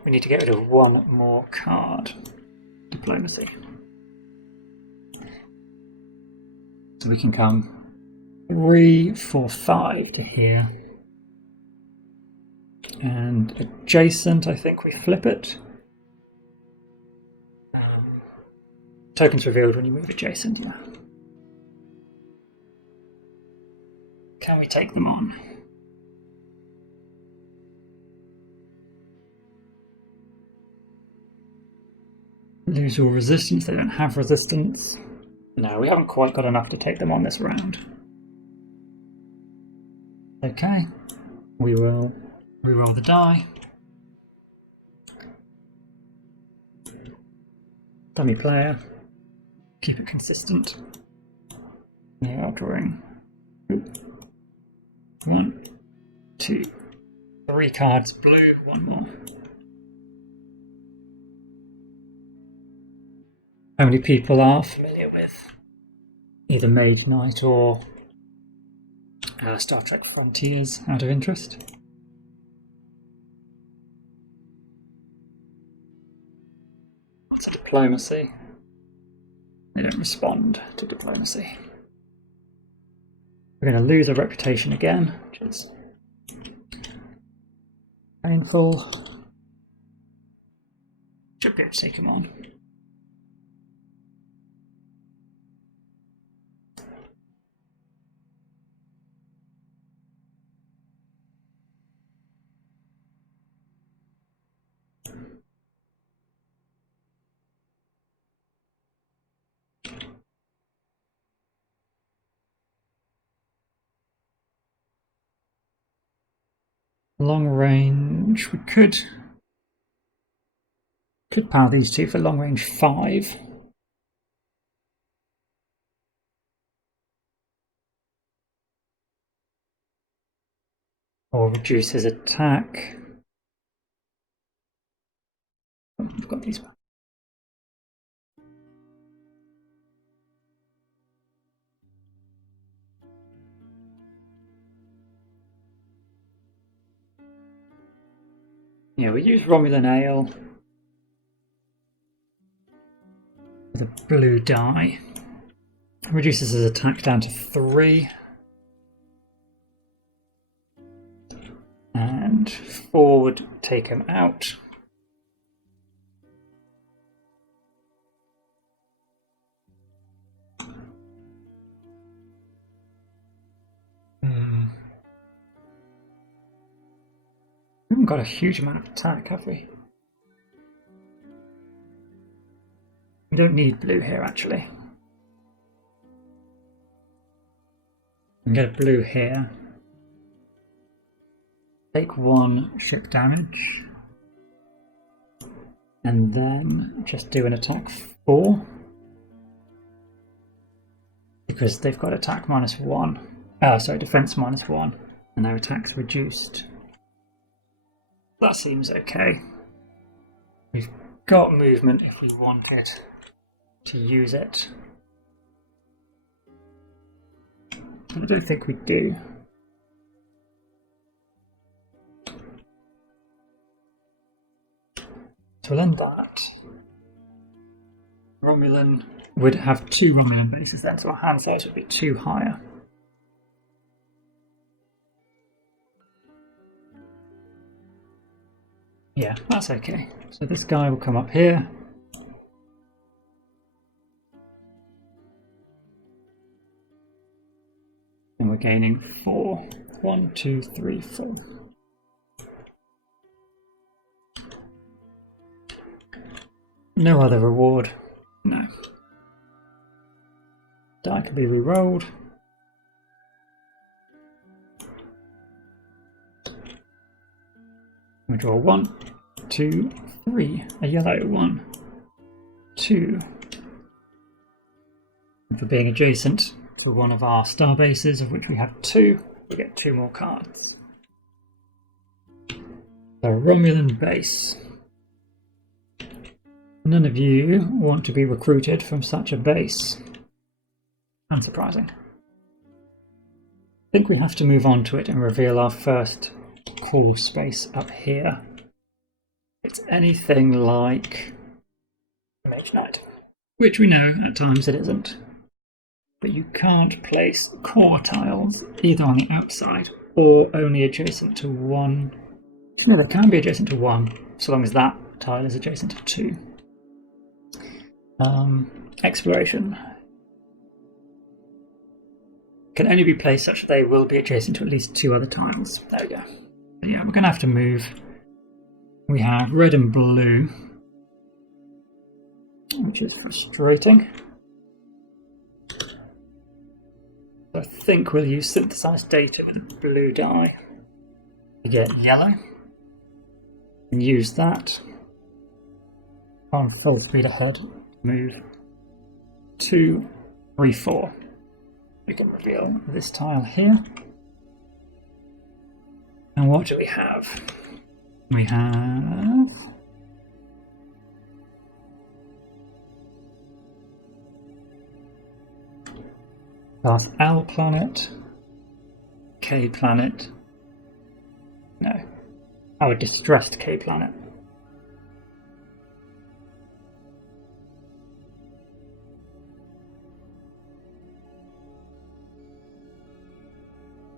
We need to get rid of 1 more card. Diplomacy. So we can come 3, 4, 5 to here. And adjacent, I think we flip it. Tokens revealed when you move adjacent, yeah. Can we take them on? Lose all resistance, they don't have resistance. No, we haven't quite got enough to take them on this round. Okay, we will reroll the die. Dummy player. Keep it consistent. Now drawing 1, 2, 3 cards blue, 1 more. How many people are familiar with either Mage Knight or Star Trek Frontiers out of interest? What's a diplomacy? They don't respond to diplomacy. We're going to lose our reputation again, which is painful. Should be able to take him on. Long range, we could power these 2 for long range 5. Or reduce his attack. Oh, I've got these. Yeah, we use Romulan Ale with a blue die. Reduces his attack down to 3. And 4 would take him out. We haven't got a huge amount of attack, have we? We don't need blue here, actually. get a blue here. Take 1 ship damage. And then just do an attack 4. Because they've got attack -1. Oh, sorry, defense -1. And their attack's reduced. That seems okay. We've got movement if we wanted to use it. I don't think we do. So we'll end that. Romulan would have 2 Romulan bases then, so our hand size would be 2 higher. Yeah, that's okay. So this guy will come up here. And we're gaining 4. 1, 2, 3, 4. No other reward. No. Die can be re-rolled. We draw 1, 2, 3. A yellow 1, 2. And for being adjacent to one of our star bases, of which we have 2, we get 2 more cards. So Romulan base. None of you want to be recruited from such a base. Unsurprising. I think we have to move on to it and reveal our first call space up here. It's anything like Mage Knight, which we know at times it isn't. But you can't place core tiles either on the outside or only adjacent to 1. Or it can be adjacent to 1, so long as that tile is adjacent to 2. Exploration can only be placed such that they will be adjacent to at least 2 other tiles. There we go. But yeah, we're going to have to move. We have red and blue, which is frustrating. I think we'll use synthesized data with blue dye to get yellow and use that on full speed ahead. Move 2, 3, 4. We can reveal this tile here. And what do we have? We have Darth L planet, K planet. No, our distressed K planet.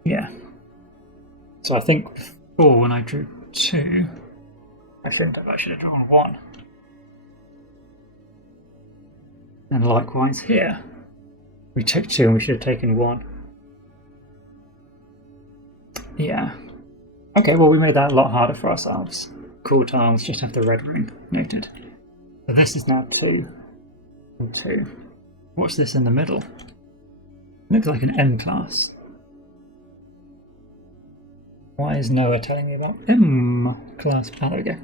Yeah. So I think before when I drew 2, I think I should have drawn 1. And likewise here. We took 2 and we should have taken 1. Yeah. Okay, well we made that a lot harder for ourselves. Cool tiles just have the red ring. Noted. So this is now 2 and 2. What's this in the middle? Looks like an M class. Why is Noah telling me about M class? Oh, there we go.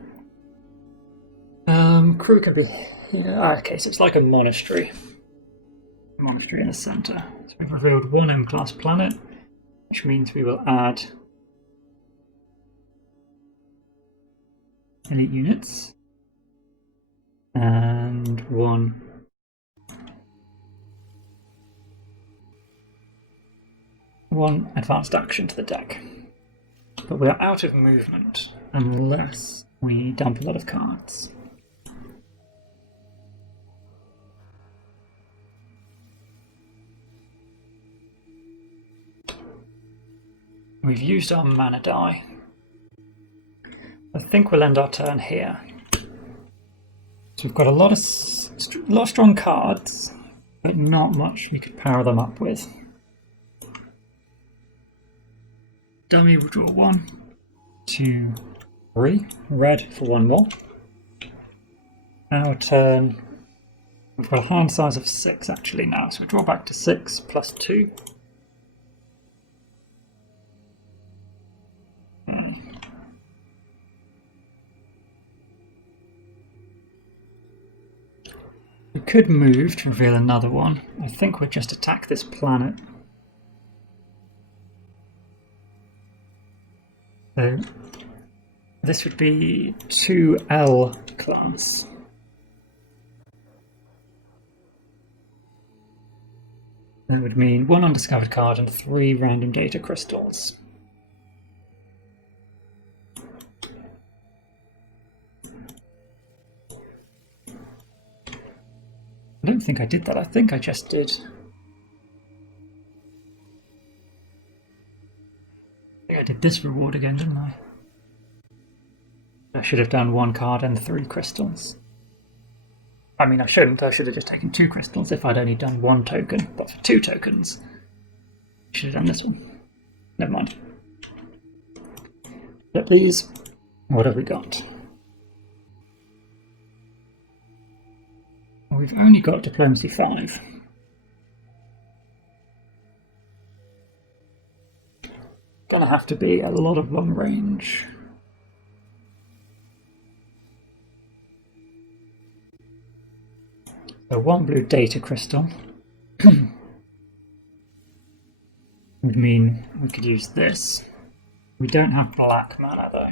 Crew can be here. Okay, so it's like a monastery. Monastery in the center. So we've revealed 1 M class planet, which means we will add elite units and 1 advanced action to the deck. But we are out of movement unless we dump a lot of cards. We've used our mana die. I think we'll end our turn here. So we've got a lot of strong cards, but not much we could power them up with. Dummy will draw 1, 2, 3. Red for 1 more. Our turn. We've got a hand size of 6 actually now, so we draw back to 6 plus 2. We could move to reveal another one. I think we'll just attack this planet. So this would be 2L class. That would mean 1 undiscovered card and 3 random data crystals. I don't think I did that. I think I just did. I think I did this reward again, didn't I? I should have done 1 card and 3 crystals. I mean, I shouldn't. I should have just taken 2 crystals if I'd only done 1 token. But for 2 tokens, I should have done this one. Never mind. But please, what have we got? Well, we've only got Diplomacy 5. Gonna have to be a lot of long range. So 1 blue data crystal would mean we could use this. We don't have black mana though.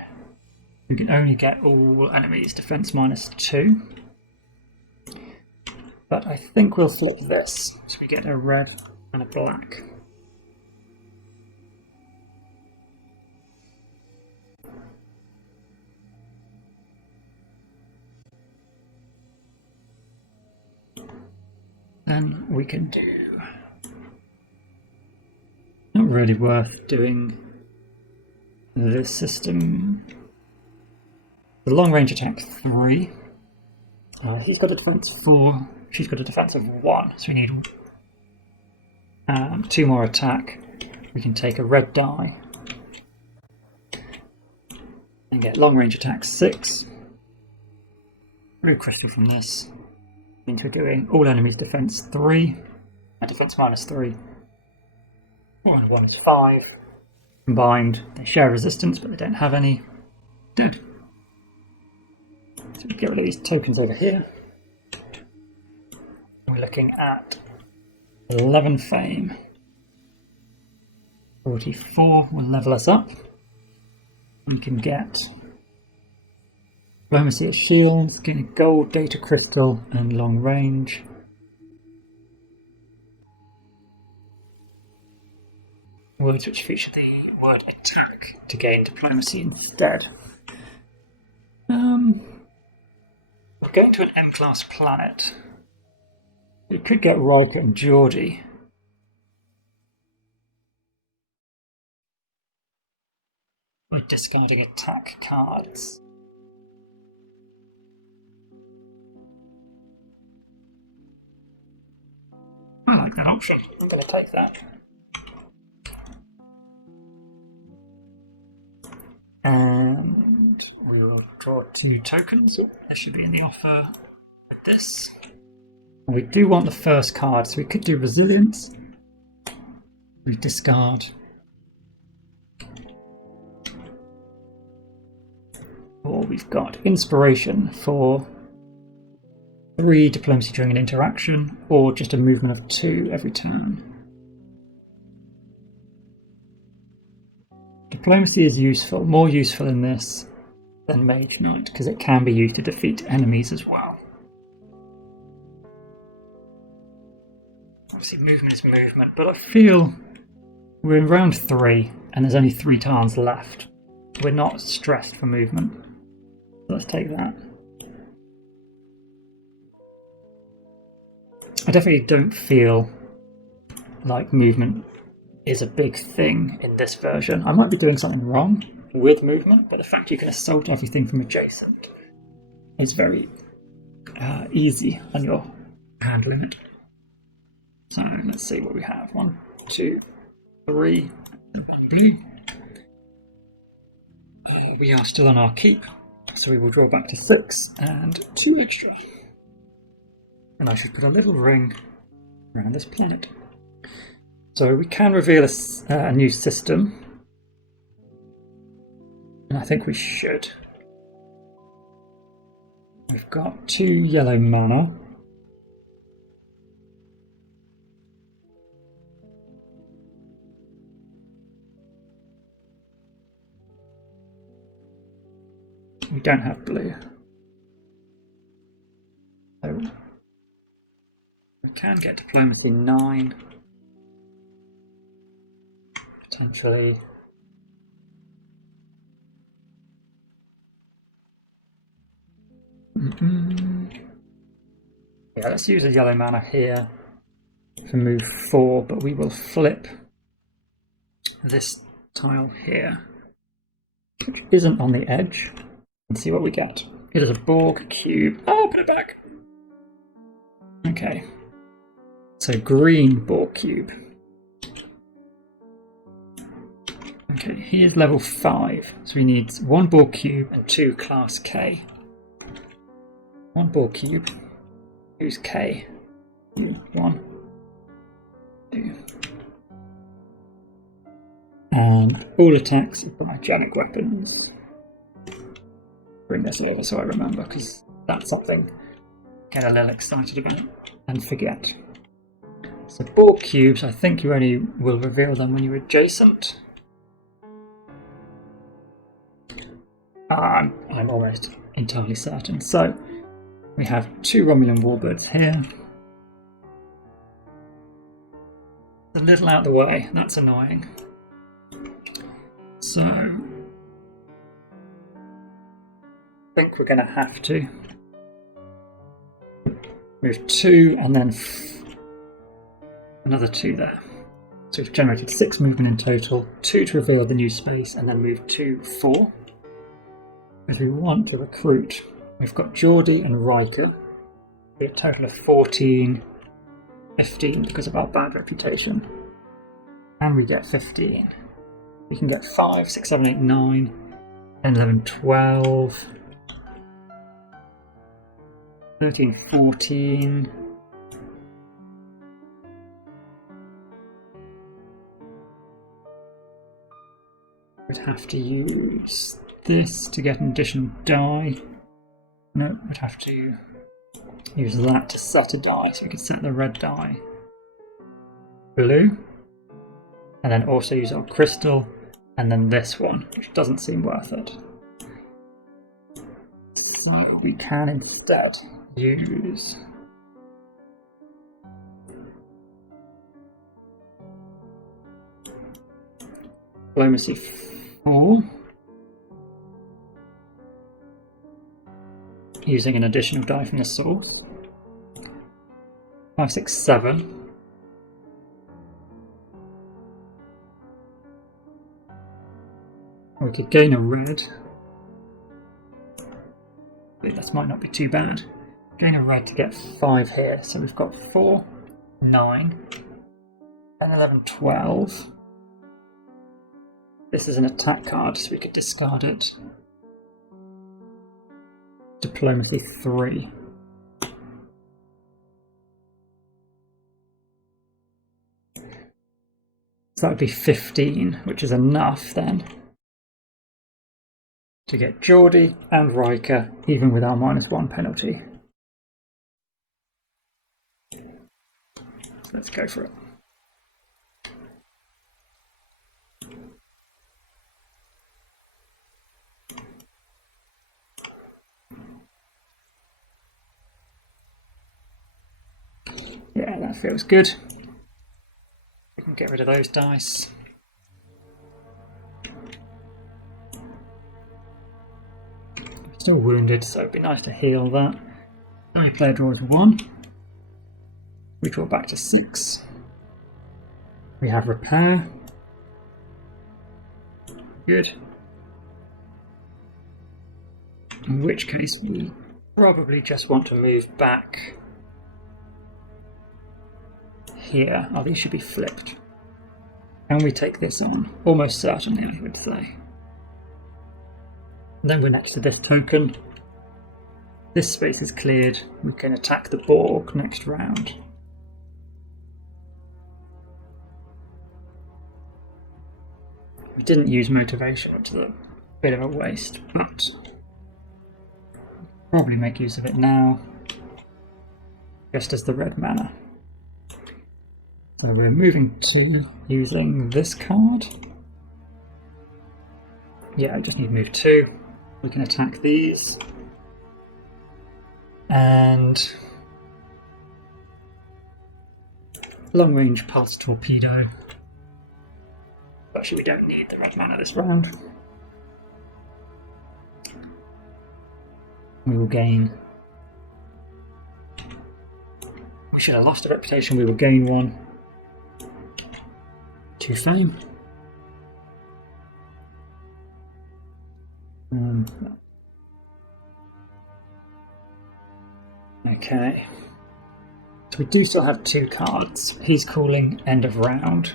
We can only get all enemies defense -2. But I think we'll flip this, so we get a red and a black. Then we can do... Not really worth doing this system. The long range attack 3. He's got a defense 4. She's got a defense of 1. So we need 2 more attack. We can take a red die and get long range attack 6. Blue crystal from this. Means we're doing all enemies defense 3 and defense -3. 1 and 1 is 5. Combined, they share resistance, but they don't have any. Dead. So we get rid of these tokens over here. We're looking at 11 fame. 44 will level us up. We can get Diplomacy of Shields, getting gold, data crystal, and long range. Words which feature the word attack to gain diplomacy instead. We're going to an M-class planet. We could get Riker and Geordie. We're discarding attack cards. I like that option. I'm going to take that. And we will draw 2 tokens. This should be in the offer with this. And we do want the first card, so we could do Resilience. We discard. Or we've got Inspiration for 3 diplomacy during an interaction, or just a movement of 2 every turn. Diplomacy is useful, more useful in this than Mage Knight, because it can be used to defeat enemies as well. Obviously movement is movement, but I feel we're in round 3 and there's only 3 turns left. We're not stressed for movement. So let's take that. I definitely don't feel like movement is a big thing in this version. I might be doing something wrong with movement, but the fact you can assault everything from adjacent is very easy and you're handling it. So let's see what we have. 1, 2, 3, and 1 blue. We are still on our keep, so we will draw back to 6 and 2 extra. And I should put a little ring around this planet. So we can reveal a new system. And I think we should. We've got 2 yellow mana. We don't have blue. So we can get diplomacy 9. Potentially. Yeah, let's use a yellow mana here for move 4, but we will flip this tile here, which isn't on the edge, and see what we get. It is a Borg cube. Oh, put it back! Okay. So green Borg cube. Okay, here's level 5. So we need 1 Borg cube and 2 class K. 1 Borg cube. Who's K? 1, 2. And all attacks are magic weapons. Bring this over so I remember, because that's something I get a little excited about and forget. So Borg cubes, I think you only will reveal them when you're adjacent. I'm almost entirely certain. So we have 2 Romulan warbirds here. A little out of the way, that's annoying. So I think we're going to have to move 2 and then another 2 there. So we've generated 6 movement in total, 2 to reveal the new space, and then move 2, 4. If we want to recruit, we've got Geordie and Riker. We have a total of 14, 15 because of our bad reputation. And we get 15. We can get 5, 6, 7, 8, 9, 10, 11, 12, 13, 14. We'd have to use this to get an additional die. No, we'd have to use that to set a die, so we could set the red die blue, and then also use our crystal, and then this one, which doesn't seem worth it. So we can instead use diplomacy 4, using an additional die from the source. 5, 6, 7. Or we could gain a red. Wait, that might not be too bad. Gain a red to get 5 here. So we've got 4, 9, 10, 11, 12. This is an attack card, so we could discard it. Diplomacy 3. So that would be 15, which is enough then to get Geordie and Riker, even with our -1 penalty. So let's go for it. Yeah, that feels good. We can get rid of those dice. Still wounded, so it'd be nice to heal that. My player draws 1. We draw back to 6. We have repair. Good. In which case we probably just want to move back here. Oh, these should be flipped. Can we take this on? Almost certainly, I would say. And then we're next to this token. This space is cleared. We can attack the Borg next round. We didn't use motivation, which is a bit of a waste, but probably make use of it now, just as the red mana. So we're moving to using this card. Yeah, I just need to move 2. We can attack these. And long range pulse torpedo. Actually, we don't need the red mana this round. We will gain. We should have lost a reputation, we will gain one. 2 fame. Okay. So we do still have 2 cards. He's calling end of round.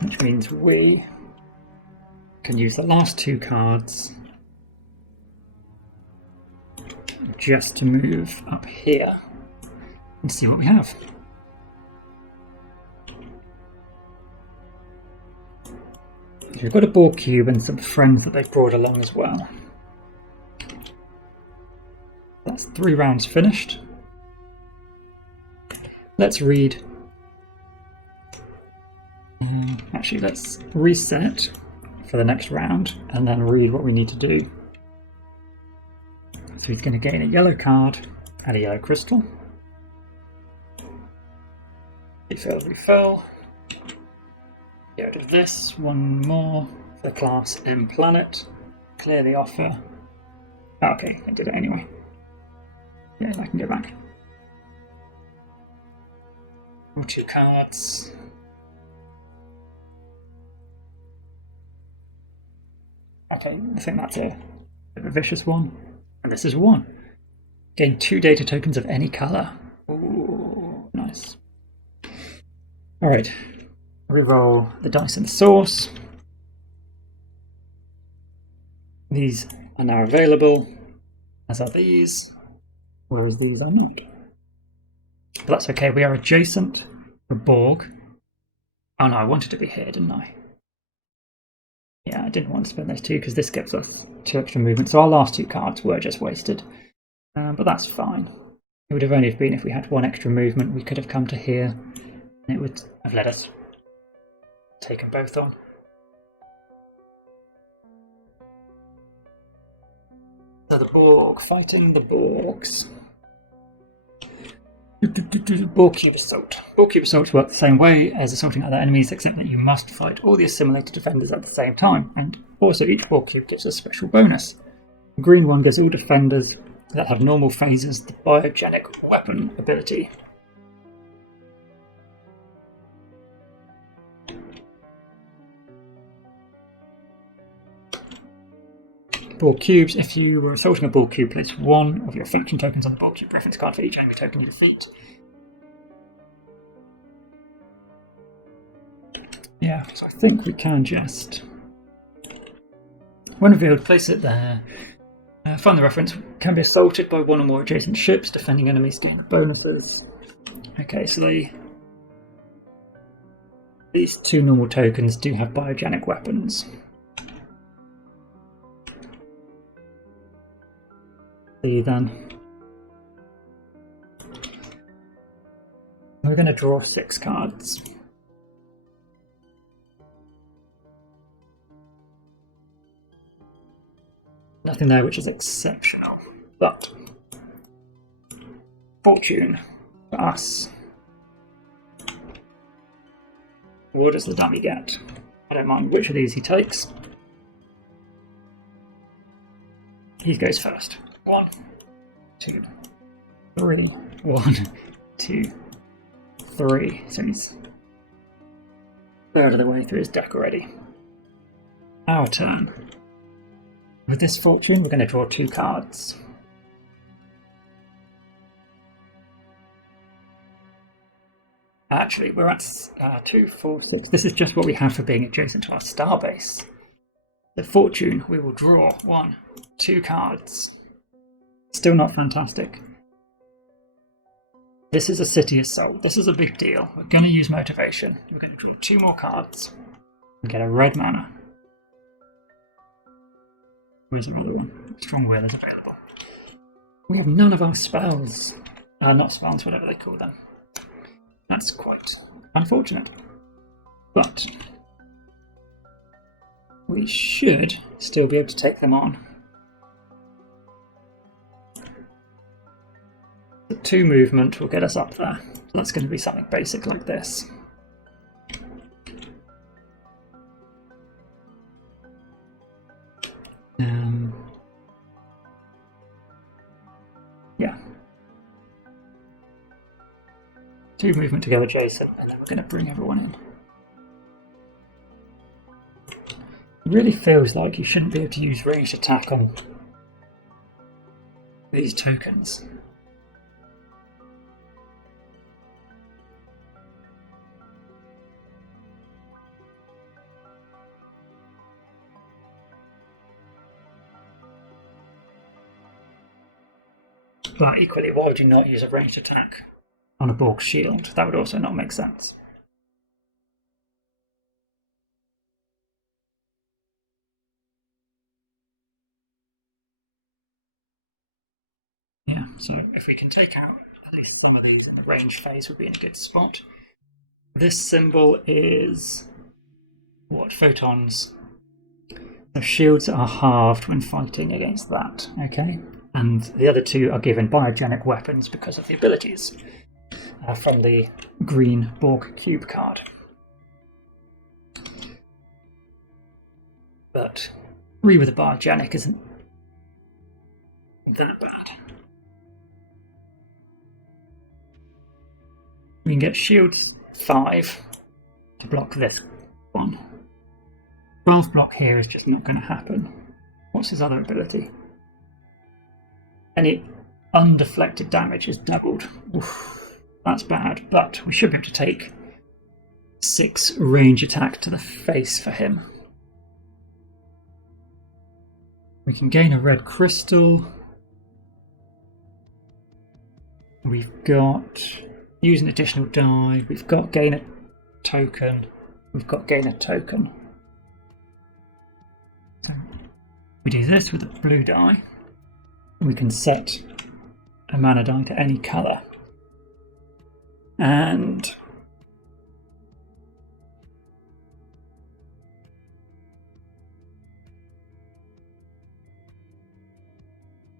Which means we can use the last 2 cards just to move up here and see what we have. We've got a Borg cube and some friends that they've brought along as well. That's 3 rounds finished. Let's read. Actually, let's reset for the next round and then read what we need to do. So he's going to gain a yellow card and a yellow crystal. Refill. Get rid of this. One more for class M planet. Clear the offer. Okay, I did it anyway. Yeah, I can go back. More 2 cards. Okay, I think that's a vicious one. And this is 1. Gain 2 data tokens of any colour. Ooh, nice. Alright, reroll the dice in the source. These are now available, as are these, whereas these are not. But that's okay, we are adjacent for Borg. Oh no, I wanted to be here, didn't I? Yeah, I didn't want to spend those 2 because this gives us 2 extra movement, so our last 2 cards were just wasted. But that's fine. It would have only been if we had 1 extra movement, we could have come to here, and it would have let us take them both on. So the Borg, fighting the Borgs. Borg Cube Assault. Borg Cube Assaults work the same way as assaulting other enemies, except that you must fight all the assimilated defenders at the same time, and also each Borg Cube gives a special bonus. The green one gives all defenders that have normal phases the biogenic weapon ability. Borg cubes. If you were assaulting a Borg cube, place 1 of your function tokens on the Borg cube reference card for each enemy token you defeat. Yeah, so I think we can just, when revealed, place it there. Find the reference. Can be assaulted by 1 or more adjacent ships. Defending enemies gain bonuses. Okay, so these 2 normal tokens do have biogenic weapons. See then. We're going to draw 6 cards. Nothing there which is exceptional, but fortune for us. What does the dummy get? I don't mind which of these he takes. He goes first. 1, 2, 3. 1, 2, 3. So he's third of the way through his deck already. Our turn. With this fortune, we're going to draw 2 cards. Actually, we're at 2, 4, 6. This is just what we have for being adjacent to our starbase. The fortune, we will draw 1, 2 cards. Still not fantastic. This is a city assault. This is a big deal. We're going to use motivation. We're going to draw 2 more cards and get a red mana. Where's the other one? Strong Will is available. We have none of our spells. Not spells, whatever they call them. That's quite unfortunate. But we should still be able to take them on. The 2 movement will get us up there. So that's going to be something basic like this. Yeah. 2 movement to go adjacent, and then we're going to bring everyone in. It really feels like you shouldn't be able to use ranged attack on these tokens. But equally, why would you not use a ranged attack on a Borg shield? That would also not make sense. Yeah, so if we can take out at least some of these in the range phase, would be in a good spot. This symbol is what? Photons. The shields are halved when fighting against that, okay? And the other 2 are given biogenic weapons because of the abilities from the green Borg cube card. But 3 with a biogenic isn't that bad. We can get shield 5 to block this one. 12 block here is just not going to happen. What's his other ability? Any undeflected damage is doubled. Oof, that's bad, but we should be able to take 6 range attack to the face for him. We can gain a red crystal. We've got use an additional die. We've got gain a token. We've got gain a token. So we do this with a blue die. We can set a mana die to any colour. And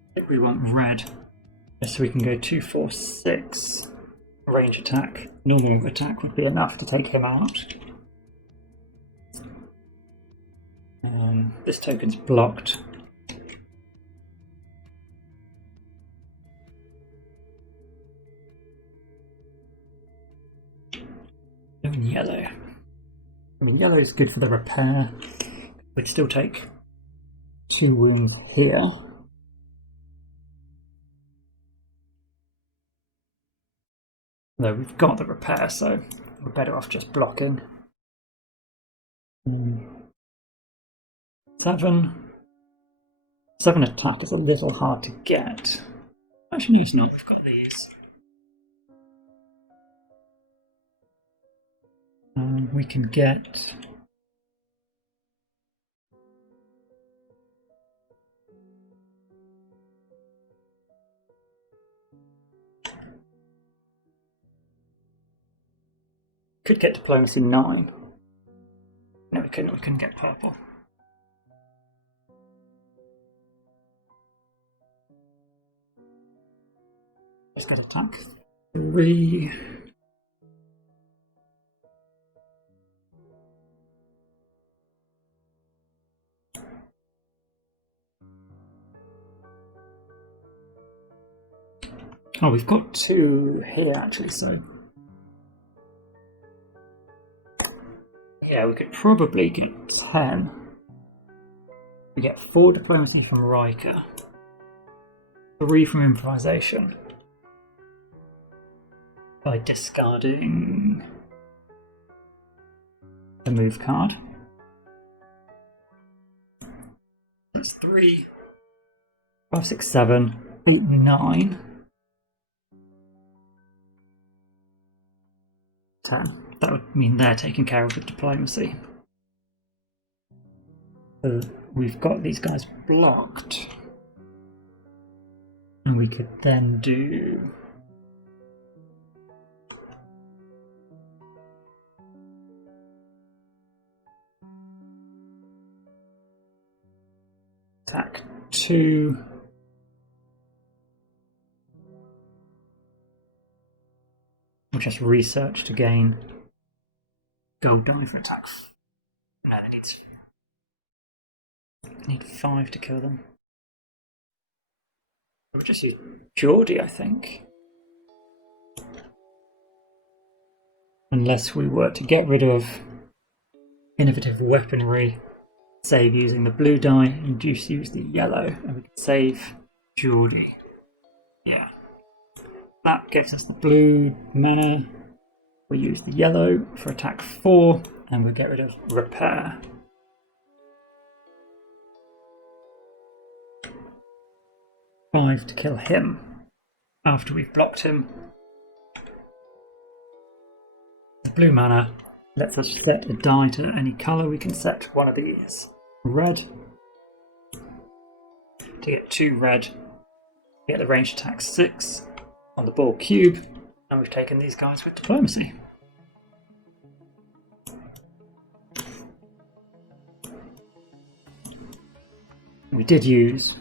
I think we want red, so we can go 2, 4, 6. Range attack. Normal attack would be enough to take him out. This token's blocked. In yellow. I mean, yellow is good for the repair. We'd still take 2 wound here. Though we've got the repair, so we're better off just blocking. 7 attack is a little hard to get. Actually, it's not. We've got these. We can get could get diplomacy 9. No, we couldn't. We couldn't get purple. Let's get attack 3. Oh, we've got 2 here actually, so yeah, we could probably get 10. We get 4 diplomacy from Riker, 3 from improvisation by discarding the move card. That's 3, 5, 6, 7, 8, 9, 10. That would mean they're taking care of the diplomacy. So we've got these guys blocked. And we could then do Attack 2. We'll just research to gain gold die for attack. No, they need 5 to kill them. We'll just use Geordie, I think. Unless we were to get rid of innovative weaponry, save using the blue die, and just use the yellow, and we can save Geordie. Yeah. That gets us the blue mana. We use the yellow for attack 4, and we'll get rid of repair. Five to kill him. After we've blocked him, the blue mana lets us set a die to any colour. We can set one of these red to get 2 red. Get the ranged attack 6 on the ball cube, and we've taken these guys with diplomacy. We did use,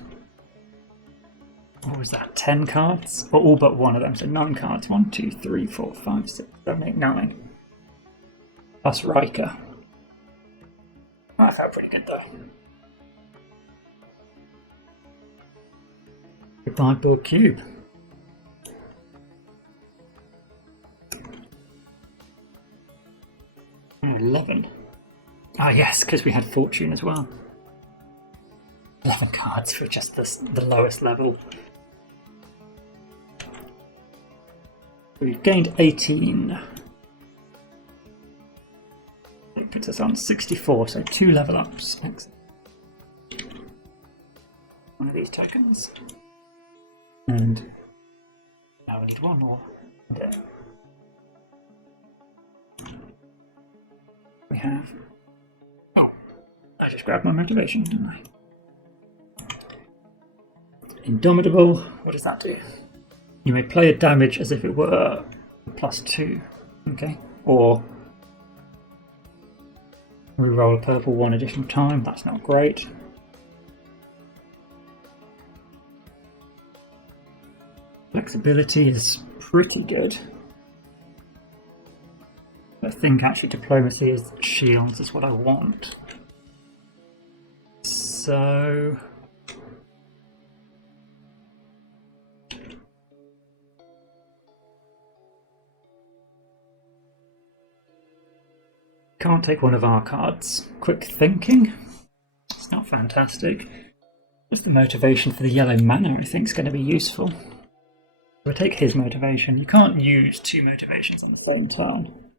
what was that, 10 cards? Or all but one of them, so 9 cards. 1, 2, 3, 4, 5, 6, 7, 8, 9. Plus Riker. That felt pretty good though. Goodbye, board cube. And 11. Ah, yes, because we had fortune as well. 11 cards for just the lowest level. We've gained 18. It puts us on 64, so 2 level ups. Excellent. One of these tokens. And now we need one more. Okay. We have. Oh, I just grabbed my motivation, didn't I? Indomitable, what does that do? You may play a damage as if it were +2, okay? Or reroll a purple 1 additional time, that's not great. Flexibility is pretty good. I think actually diplomacy is shields is what I want. So can't take one of our cards. Quick thinking. It's not fantastic. Just the motivation for the yellow mana I think is going to be useful. We'll take his motivation. You can't use 2 motivations on the same turn.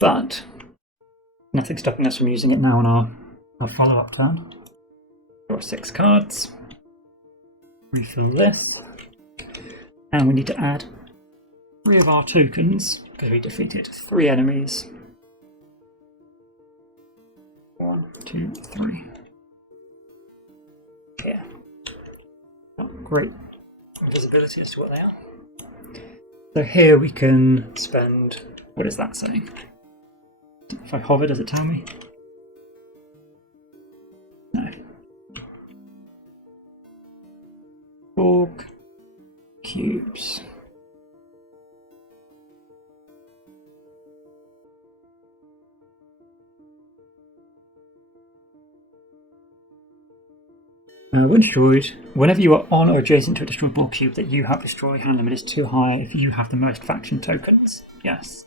But nothing stopping us from using it now on our follow-up turn. Draw 6 cards. Refill this. And we need to add 3 of our tokens, because we defeated 3 enemies. 1, 2, 3. Here. Not great visibility as to what they are. So here we can spend, what is that saying? If I hover, does it tell me? No. Borg cubes. When destroyed, whenever you are on or adjacent to a destroyed ball cube that you have destroyed, hand limit is too high if you have the most faction tokens. Yes.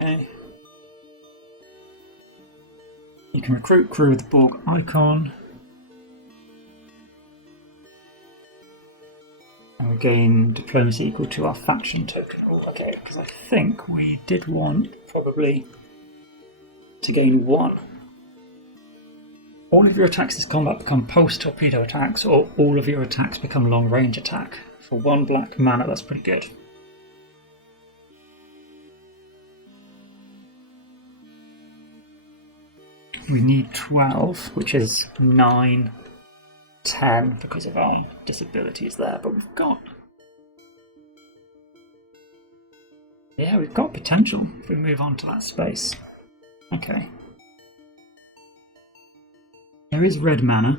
Okay. You can recruit crew with the Borg icon. And we gain diplomacy equal to our faction token. Oh, okay, because I think we did want probably to gain 1. All of your attacks this combat become pulse torpedo attacks, or all of your attacks become long range attack. For 1 black mana, that's pretty good. we need 12, which is 9, 10 because of our disabilities there, but we've got... Yeah, we've got potential if we move on to that space. Okay. There is red mana.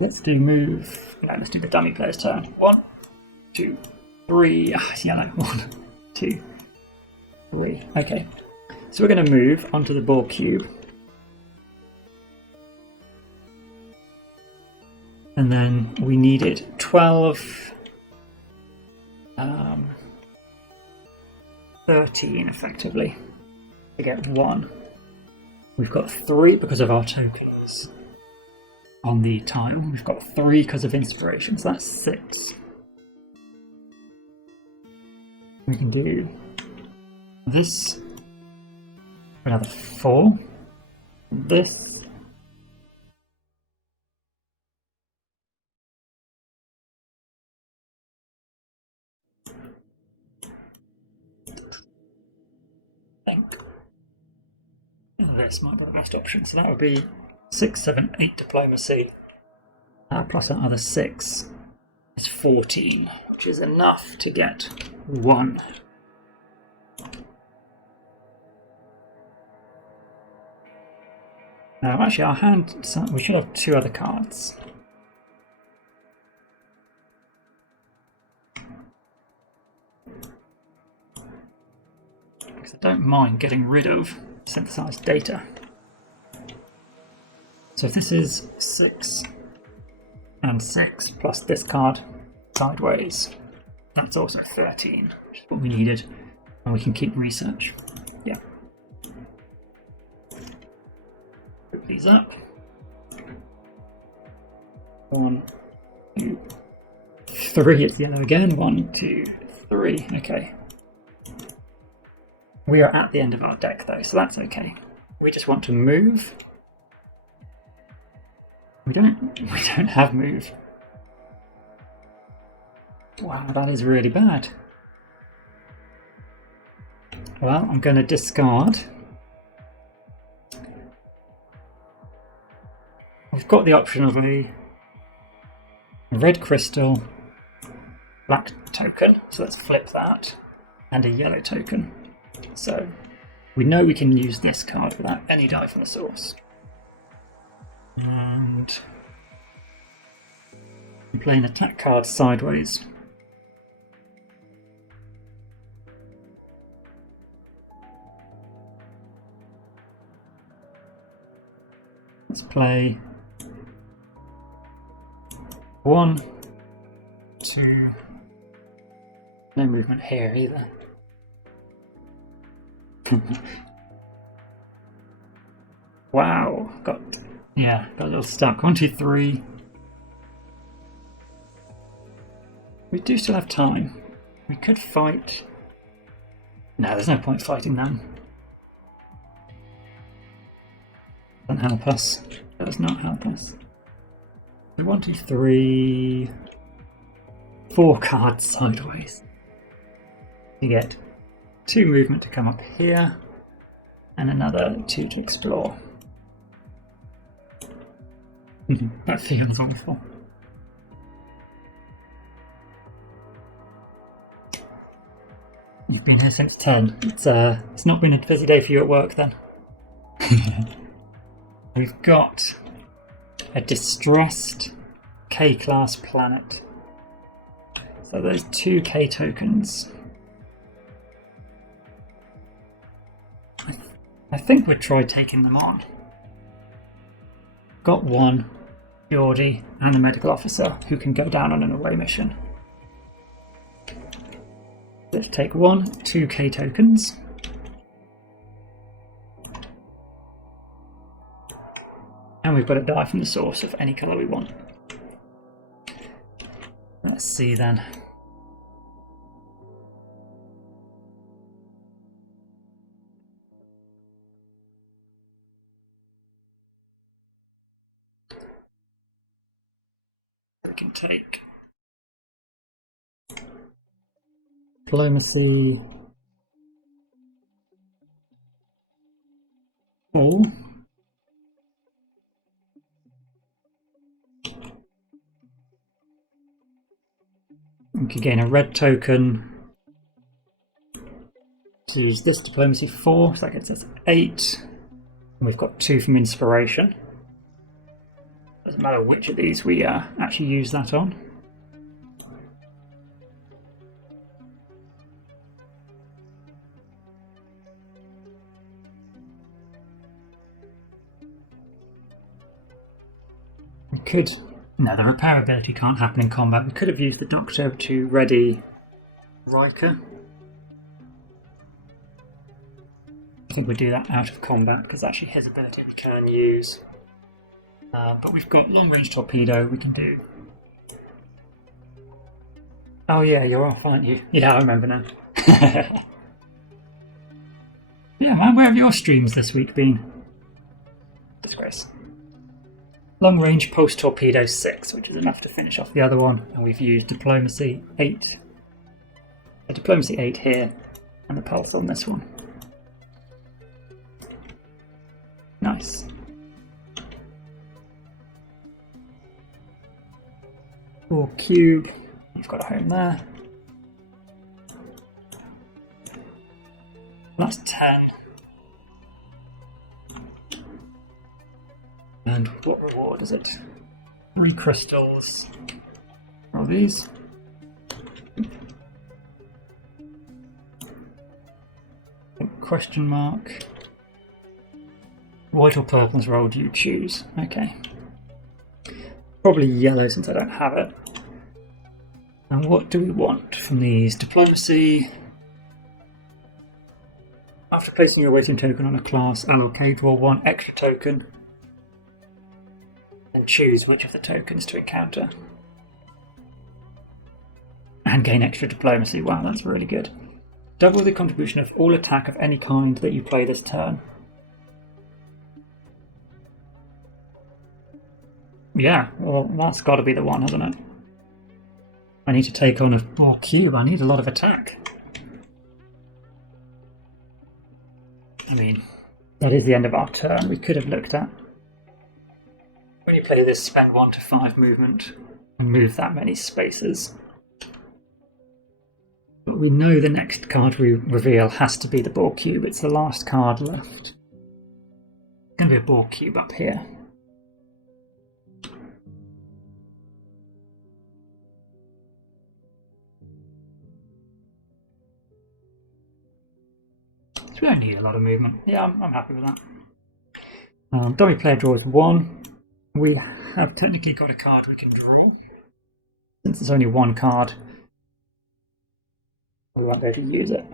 Let's do move... No, let's do the dummy player's turn. 1, 2, 3... Ah, it's yellow. 1, 2, 3. Okay. So we're going to move onto the ball cube. And then we needed 12... 13 effectively to get 1. We've got 3 because of our tokens on the tile. We've got 3 because of inspiration, so that's 6. We can do this for another 4. This. I think this might be the best option. So that would be 6, 7, 8 diplomacy, plus that other 6 is 14, which is enough to get 1. Now, actually, our hand, we should have 2 other cards. Because I don't mind getting rid of synthesized data. So if this is 6 and 6 plus this card sideways, that's also 13, which is what we needed, and we can keep research. Yeah. Put these up. 1, 2, 3. It's yellow again. 1, 2, 3. Okay. We are at the end of our deck though, so that's okay. We just want to move. We don't have move. Wow, that is really bad. Well, I'm going to discard. We've got the option of a red crystal, black token, so let's flip that, and a yellow token. So we know we can use this card without any die from the source. And I'm playing attack card sideways. Let's play 1, 2. No movement here either. Wow, got a little stuck. 1, 2, 3. We do still have time. We could fight. No, there's no point fighting them. Doesn't help us. Does not help us. 1, 2, 3. 4 cards sideways. You get 2 movement to come up here, and another 2 to explore. That feels awful. You've been here since 10. It's not been a busy day for you at work then. We've got a distressed K-class planet. So those 2 K tokens. I think we'd try taking them on. Got 1 Geordie and a medical officer who can go down on an away mission. Let's take 1, 2 K tokens. And we've got a die from the source of any colour we want. Let's see then. We can take diplomacy 4. We could gain a red token to use this diplomacy 4, so that gets us 8. And we've got 2 from inspiration. Doesn't matter which of these we actually use that on. We could... No, the repair ability can't happen in combat. We could have used the Doctor to ready Riker. I think we'd do that out of combat because actually his ability we can use. But we've got long range torpedo we can do. Oh yeah, you're off, aren't you? Yeah, I remember now. Yeah, man, where have your streams this week been? Disgrace. Long range post torpedo 6, which is enough to finish off the other one, and we've used diplomacy 8. A diplomacy 8 here, and the pulse on this one. Nice. Or cube, you've got a home there. That's 10. And what reward is it? 3 crystals. What are these? Question mark. White or purple is rolled, you choose. Okay. Probably yellow since I don't have it. And what do we want from these? Diplomacy. After placing your waiting token on a class, allocate or 1 extra token. And choose which of the tokens to encounter. And gain extra diplomacy. Wow, that's really good. Double the contribution of all attack of any kind that you play this turn. Yeah, well, that's got to be the one, hasn't it? I need to take on a more cube. I need a lot of attack. I mean, that is the end of our turn. We could have looked at. When you play this, spend 1 to 5 movement and move that many spaces. But we know the next card we reveal has to be the ball cube. It's the last card left. It's going to be a ball cube up here. So we don't need a lot of movement. Yeah, I'm happy with that. Dummy player draws 1. We have technically got a card we can draw. Since there's only 1 card, we won't be able to use it.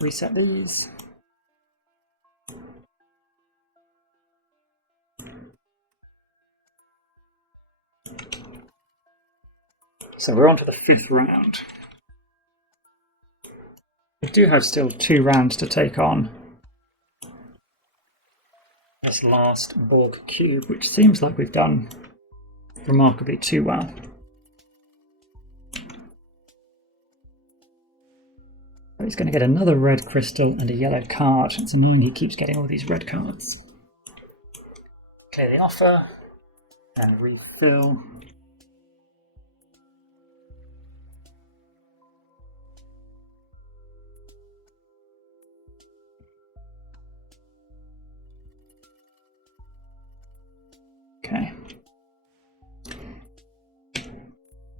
Reset these. So we're on to the 5th round. We do have still 2 rounds to take on this last Borg cube, which seems like we've done remarkably too well. He's going to get another red crystal and a yellow card. It's annoying he keeps getting all these red cards. Clear the offer and refill. Okay.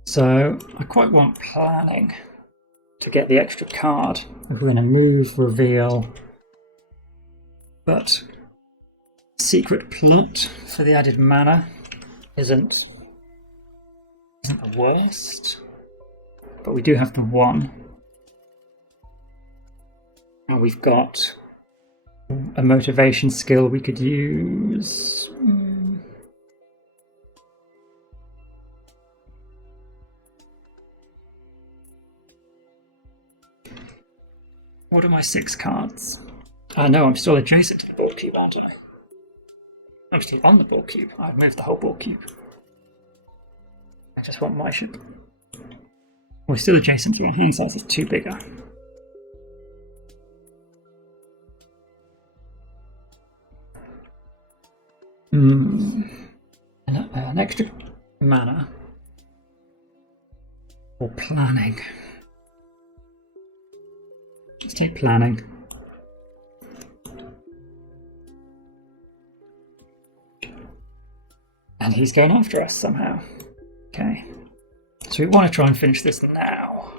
So I quite want planning to get the extra card. We're going to move, reveal, but secret plot for the added mana isn't the worst, but we do have the 1, and we've got a motivation skill we could use. What are my 6 cards? No, I'm still adjacent to the ball cube, aren't I? I'm still on the ball cube. I've moved the whole ball cube. I just want my ship. We're still adjacent to our hand size is 2 bigger. An extra mana or planning. Let's take planning. And he's going after us somehow. Okay. So we want to try and finish this now.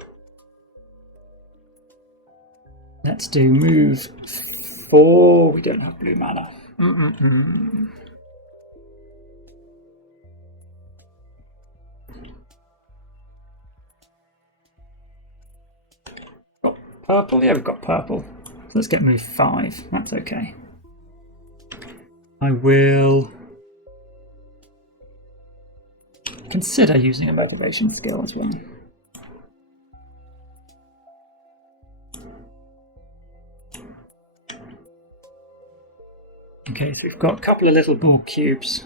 Let's do move 4. We don't have blue mana. Got purple? Yeah, we've got purple. So let's get move 5. That's okay. I will consider using a motivation skill as well. Okay, so we've got a couple of little ball cubes.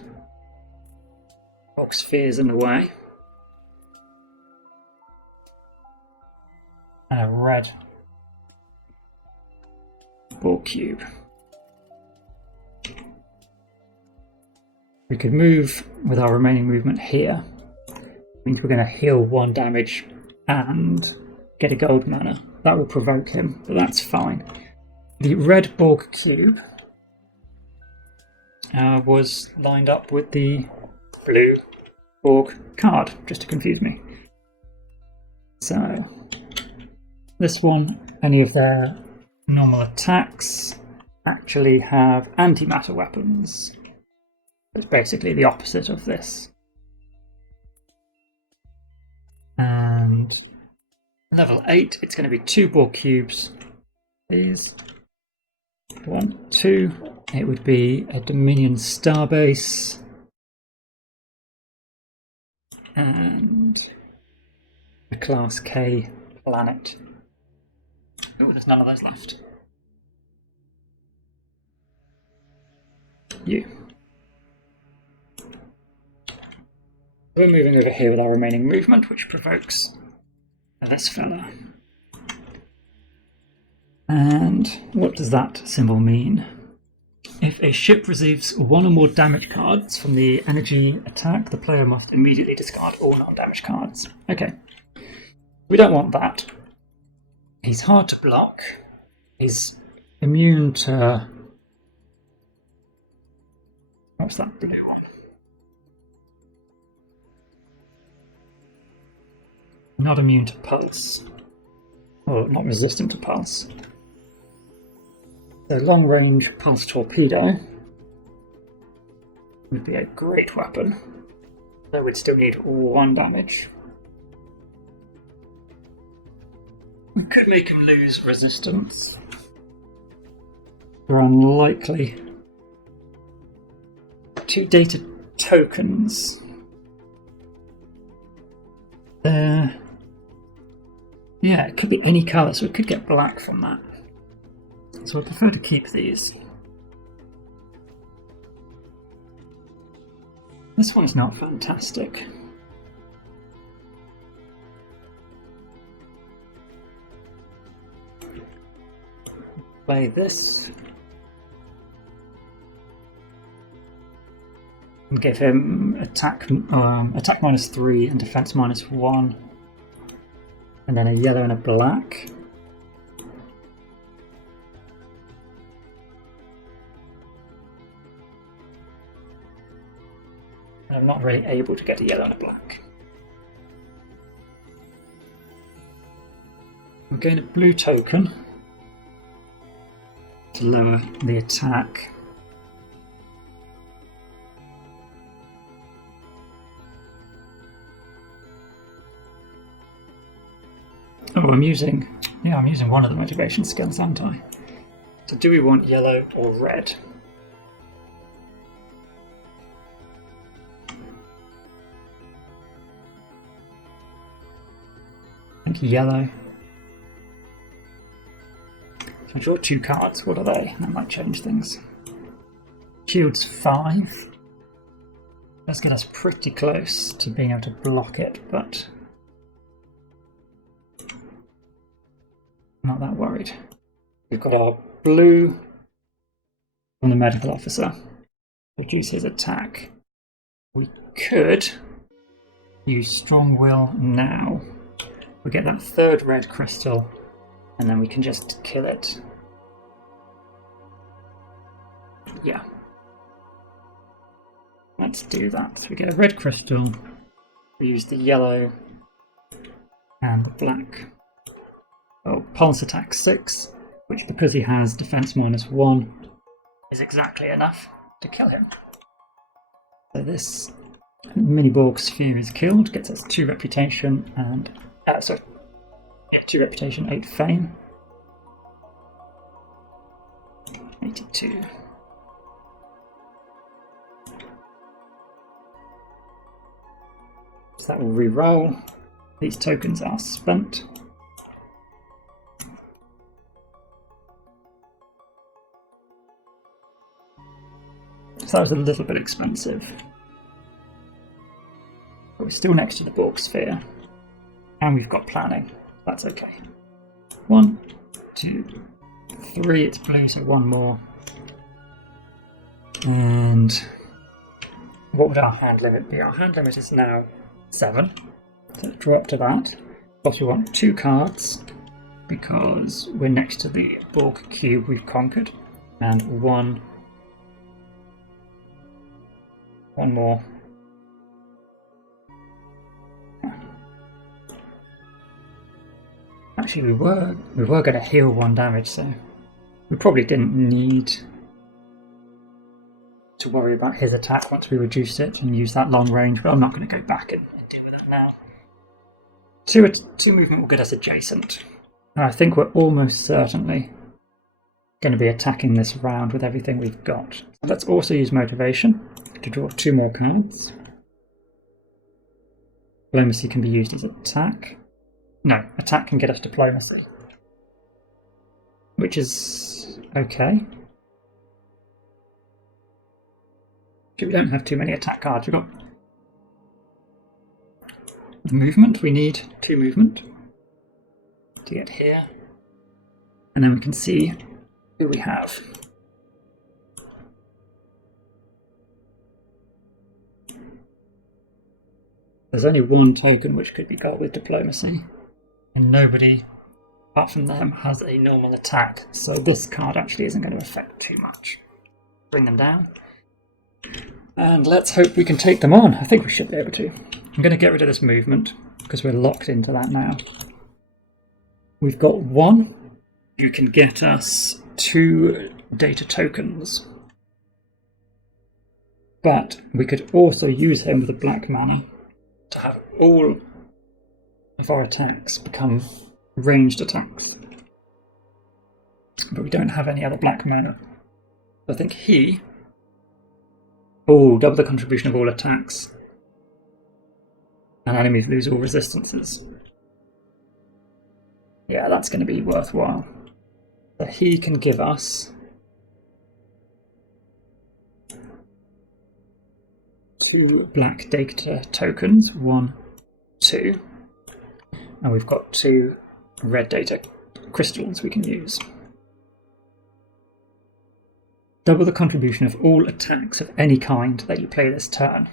Box spheres in the way. And a red ball cube. We could move with our remaining movement here. It means we're going to heal 1 damage and get a gold mana. That will provoke him, but that's fine. The red Borg cube was lined up with the blue Borg card, just to confuse me. So, this one, any of their normal attacks actually have antimatter weapons. It's basically the opposite of this. And level 8, it's going to be 2 Borg cubes. These 1, 2. It would be a Dominion starbase and a Class K planet. Oh, there's none of those left. You. We're moving over here with our remaining movement, which provokes this fella. And what does that symbol mean? If a ship receives 1 or more damage cards from the energy attack, the player must immediately discard all non-damage cards. Okay. We don't want that. He's hard to block. He's immune to... What's that blue one? Not immune to pulse. Or not resistant to pulse. So long-range pulse torpedo would be a great weapon. Though we'd still need 1 damage. We could make him lose resistance. They're unlikely. 2 data tokens. Yeah, it could be any colour, so we could get black from that. So I prefer to keep these. This one's not fantastic. Play this. And give him attack -3 and defense -1. And then a yellow and a black. And I'm not really able to get a yellow and a black. I'm going to blue token to lower the attack. Oh, I'm using one of the motivation skills, aren't I? So do we want yellow or red? I think yellow. So I draw 2 cards. What are they? That might change things. Shield's 5. Let's get us pretty close to being able to block it, but not that worried. We've got our blue on the medical officer. reduce his attack. We could use Strong Will now. We get that third red crystal, and then we can just kill it. Yeah. Let's do that. So we get a red crystal, we use the yellow and the black. Oh, pulse attack 6, which because he has defense -1, is exactly enough to kill him. So this mini Borg sphere is killed, gets us 2 reputation and 2 reputation, 8 fame. 82. So that will re-roll. These tokens are spent. So that was a little bit expensive. But we're still next to the Borg sphere. And we've got planning. That's okay. 1, 2, 3. It's blue, so 1 more. And what would our hand limit be? Our hand limit is now 7. So let's draw up to that. Also, we want 2 cards because we're next to the Borg cube we've conquered. And one more. Actually, we were going to heal 1 damage, so we probably didn't need to worry about his attack once we reduced it and use that long range. But I'm not going to go back and deal with that now. 2 movement will get us adjacent, and I think we're almost certainly going to be attacking this round with everything we've got. Let's also use motivation to draw 2 more cards. Diplomacy can be used as attack. No, attack can get us diplomacy, which is okay. We don't have too many attack cards. We've got movement. We need 2 movement to get here, and then we can see who we have. There's only 1 token which could be got with diplomacy, and nobody apart from them has a normal attack, so this card actually isn't going to affect too much. Bring them down, and let's hope we can take them on. I think we should be able to. I'm going to get rid of this movement because we're locked into that now. We've got 1 who can get us 2 data tokens, but we could also use him with a black mana to have all of our attacks become ranged attacks. But we don't have any other black mana. I think he... Oh, double the contribution of all attacks. And enemies lose all resistances. Yeah, that's going to be worthwhile. So he can give us 2 black data tokens, 1, 2, and we've got 2 red data crystals we can use. Double the contribution of all attacks of any kind that you play this turn.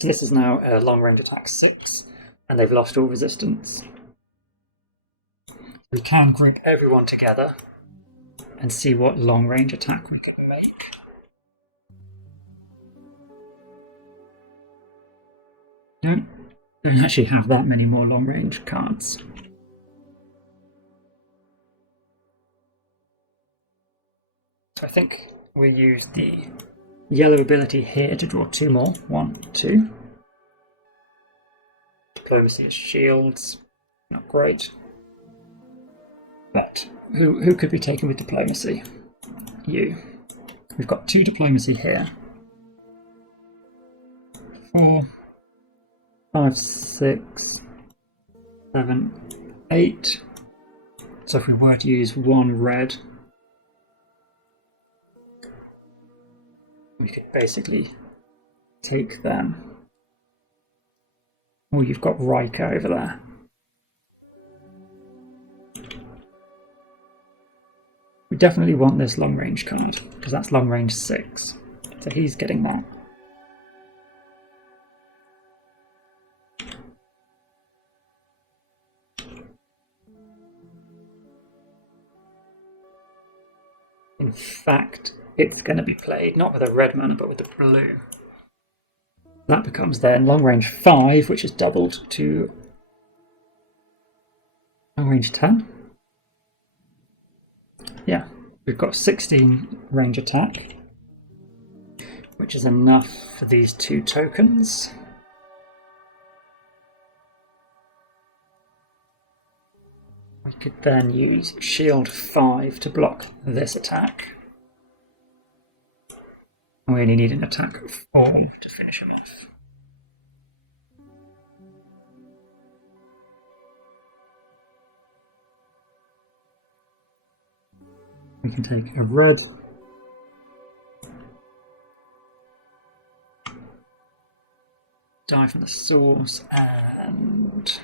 So this is now a long range attack 6, and they've lost all resistance. We can group everyone together and see what long range attack we can make. Don't actually have that many more long range cards. So I think we'll use the yellow ability here to draw 2 more. 1, 2. Diplomacy is shields. Not great. But who could be taken with diplomacy? You. We've got 2 diplomacy here. 4, 5, 6, 7, 8. So if we were to use 1 red, we could basically take them. Oh, you've got Riker over there. We definitely want this long range card, because that's long range 6. So he's getting that. In fact, it's going to be played not with a red mana but with the blue. That becomes then long range 5, which is doubled to long range 10. Yeah, we've got 16 range attack, which is enough for these 2 tokens. We could then use shield 5 to block this attack. And we only need an attack 4 to finish him off. We can take a red, die from the source, and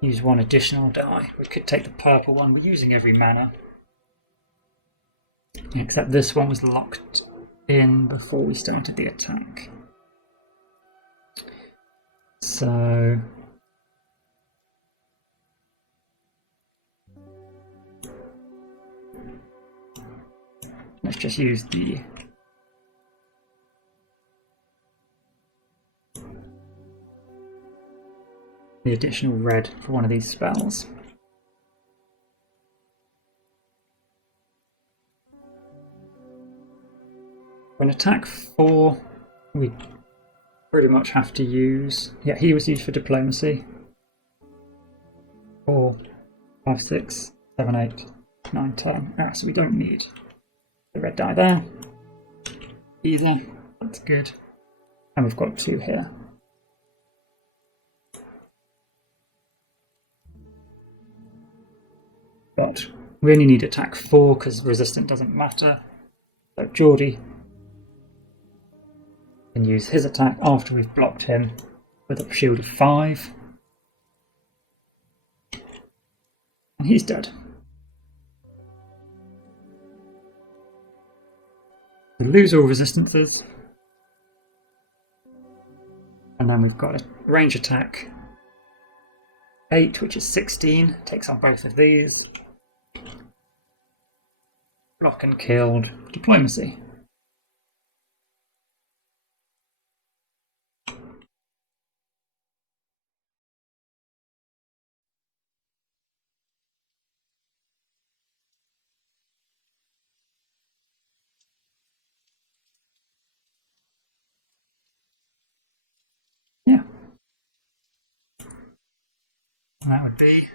use 1 additional die. We could take the purple one. We're using every mana. Except this one was locked in before we started the attack. So let's just use the additional red for one of these spells. When attack 4, we pretty much have to use... Yeah, he was used for diplomacy. 4, 5, 6, 7, 8, 9, 10. Ah, so we don't need the red die there either. That's good. And we've got 2 here. But we only need attack 4 because resistant doesn't matter. So Geordie can use his attack after we've blocked him with a shield of 5. And he's dead. We lose all resistances. And then we've got a range attack 8, which is 16. Takes on both of these. Block and killed. Diplomacy. Yeah. And that would be...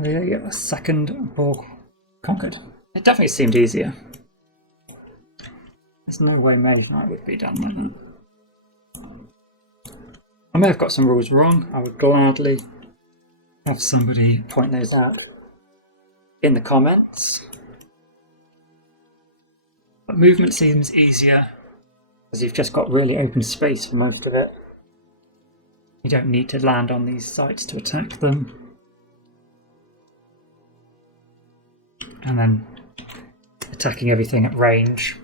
There you go, a second Borg conquered. It definitely seemed easier. There's no way Mage Knight would be done like that. I may have got some rules wrong. I would gladly have somebody point those out in the comments. But movement seems easier because you've just got really open space for most of it. You don't need to land on these sites to attack them. And then attacking everything at range.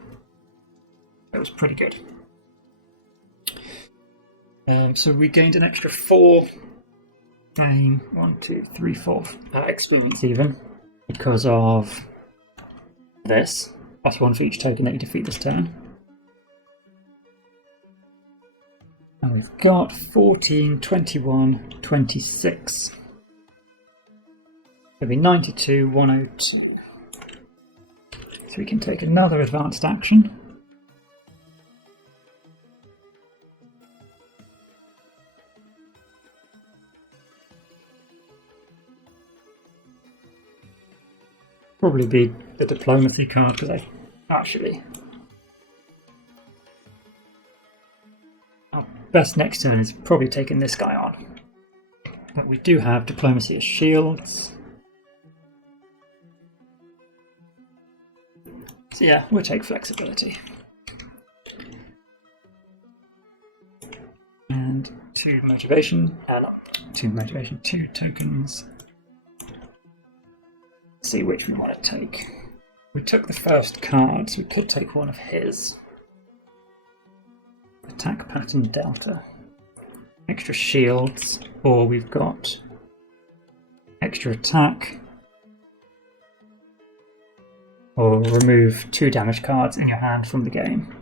That was pretty good. So we gained an extra 4 gain 1, 2, 3, 4 experience even because of this. +1 for each token that you defeat this turn. And we've got 14, 21, 26. It'll be 92, 102. So we can take another advanced action. Probably be the diplomacy card because I actually... Our best next turn is probably taking this guy on. But we do have diplomacy as shields. So yeah, we'll take flexibility. And 2 motivation, 2 tokens. see which we want to take. We took the first card, so we could take one of his. Attack pattern delta. Extra shields, or we've got extra attack, or remove 2 damage cards in your hand from the game.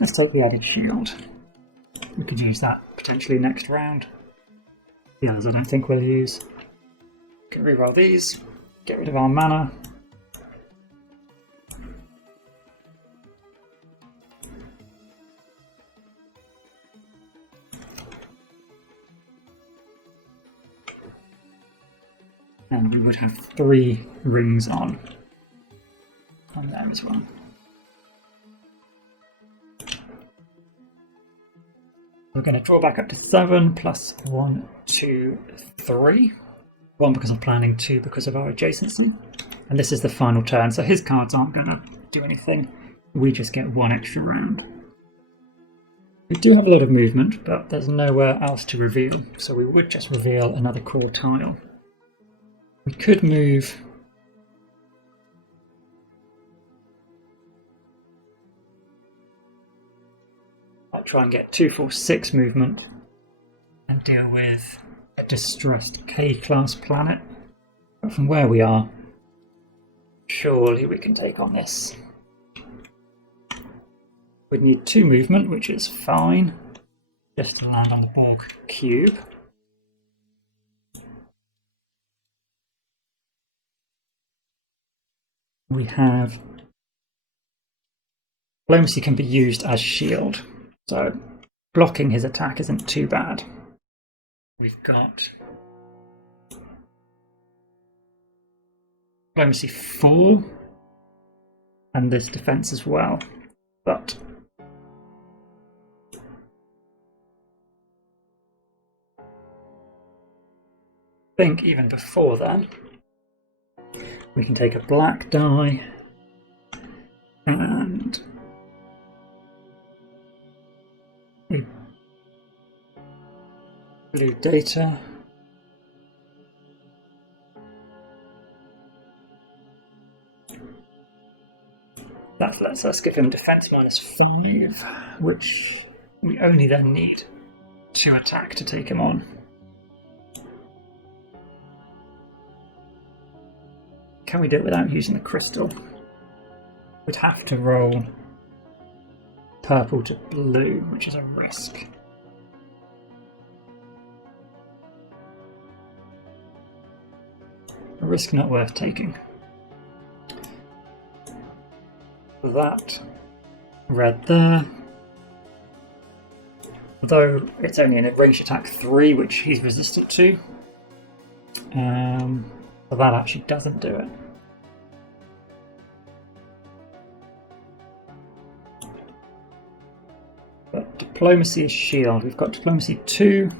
Let's take the added shield. We could use that potentially next round. The others I don't think we'll use. We can reroll these, get rid of our mana. And we would have 3 rings on them as well. We're going to draw back up to 7 plus 1, 2, 3. 1 because I'm planning, 2 because of our adjacency. And this is the final turn, so his cards aren't going to do anything. We just get 1 extra round. We do have a lot of movement, but there's nowhere else to reveal, so we would just reveal another core tile. We could move I'll try and get 2, 4, 6 movement and deal with a distressed K-class planet. But from where we are, surely we can take on this. We'd need 2 movement, which is fine, just to land on the Borg cube. We have diplomacy can be used as shield, so blocking his attack isn't too bad. We've got diplomacy 4 and this defense as well, but I think even before then we can take a black die and blue data. That lets us give him defense -5, which we only then need 2 attack to take him on. Can we do it without using the crystal? We'd have to roll purple to blue, which is a risk. A risk not worth taking. That red there. Although it's only in a range attack 3, which he's resistant to. So that actually doesn't do it. But diplomacy is shield. We've got diplomacy 2,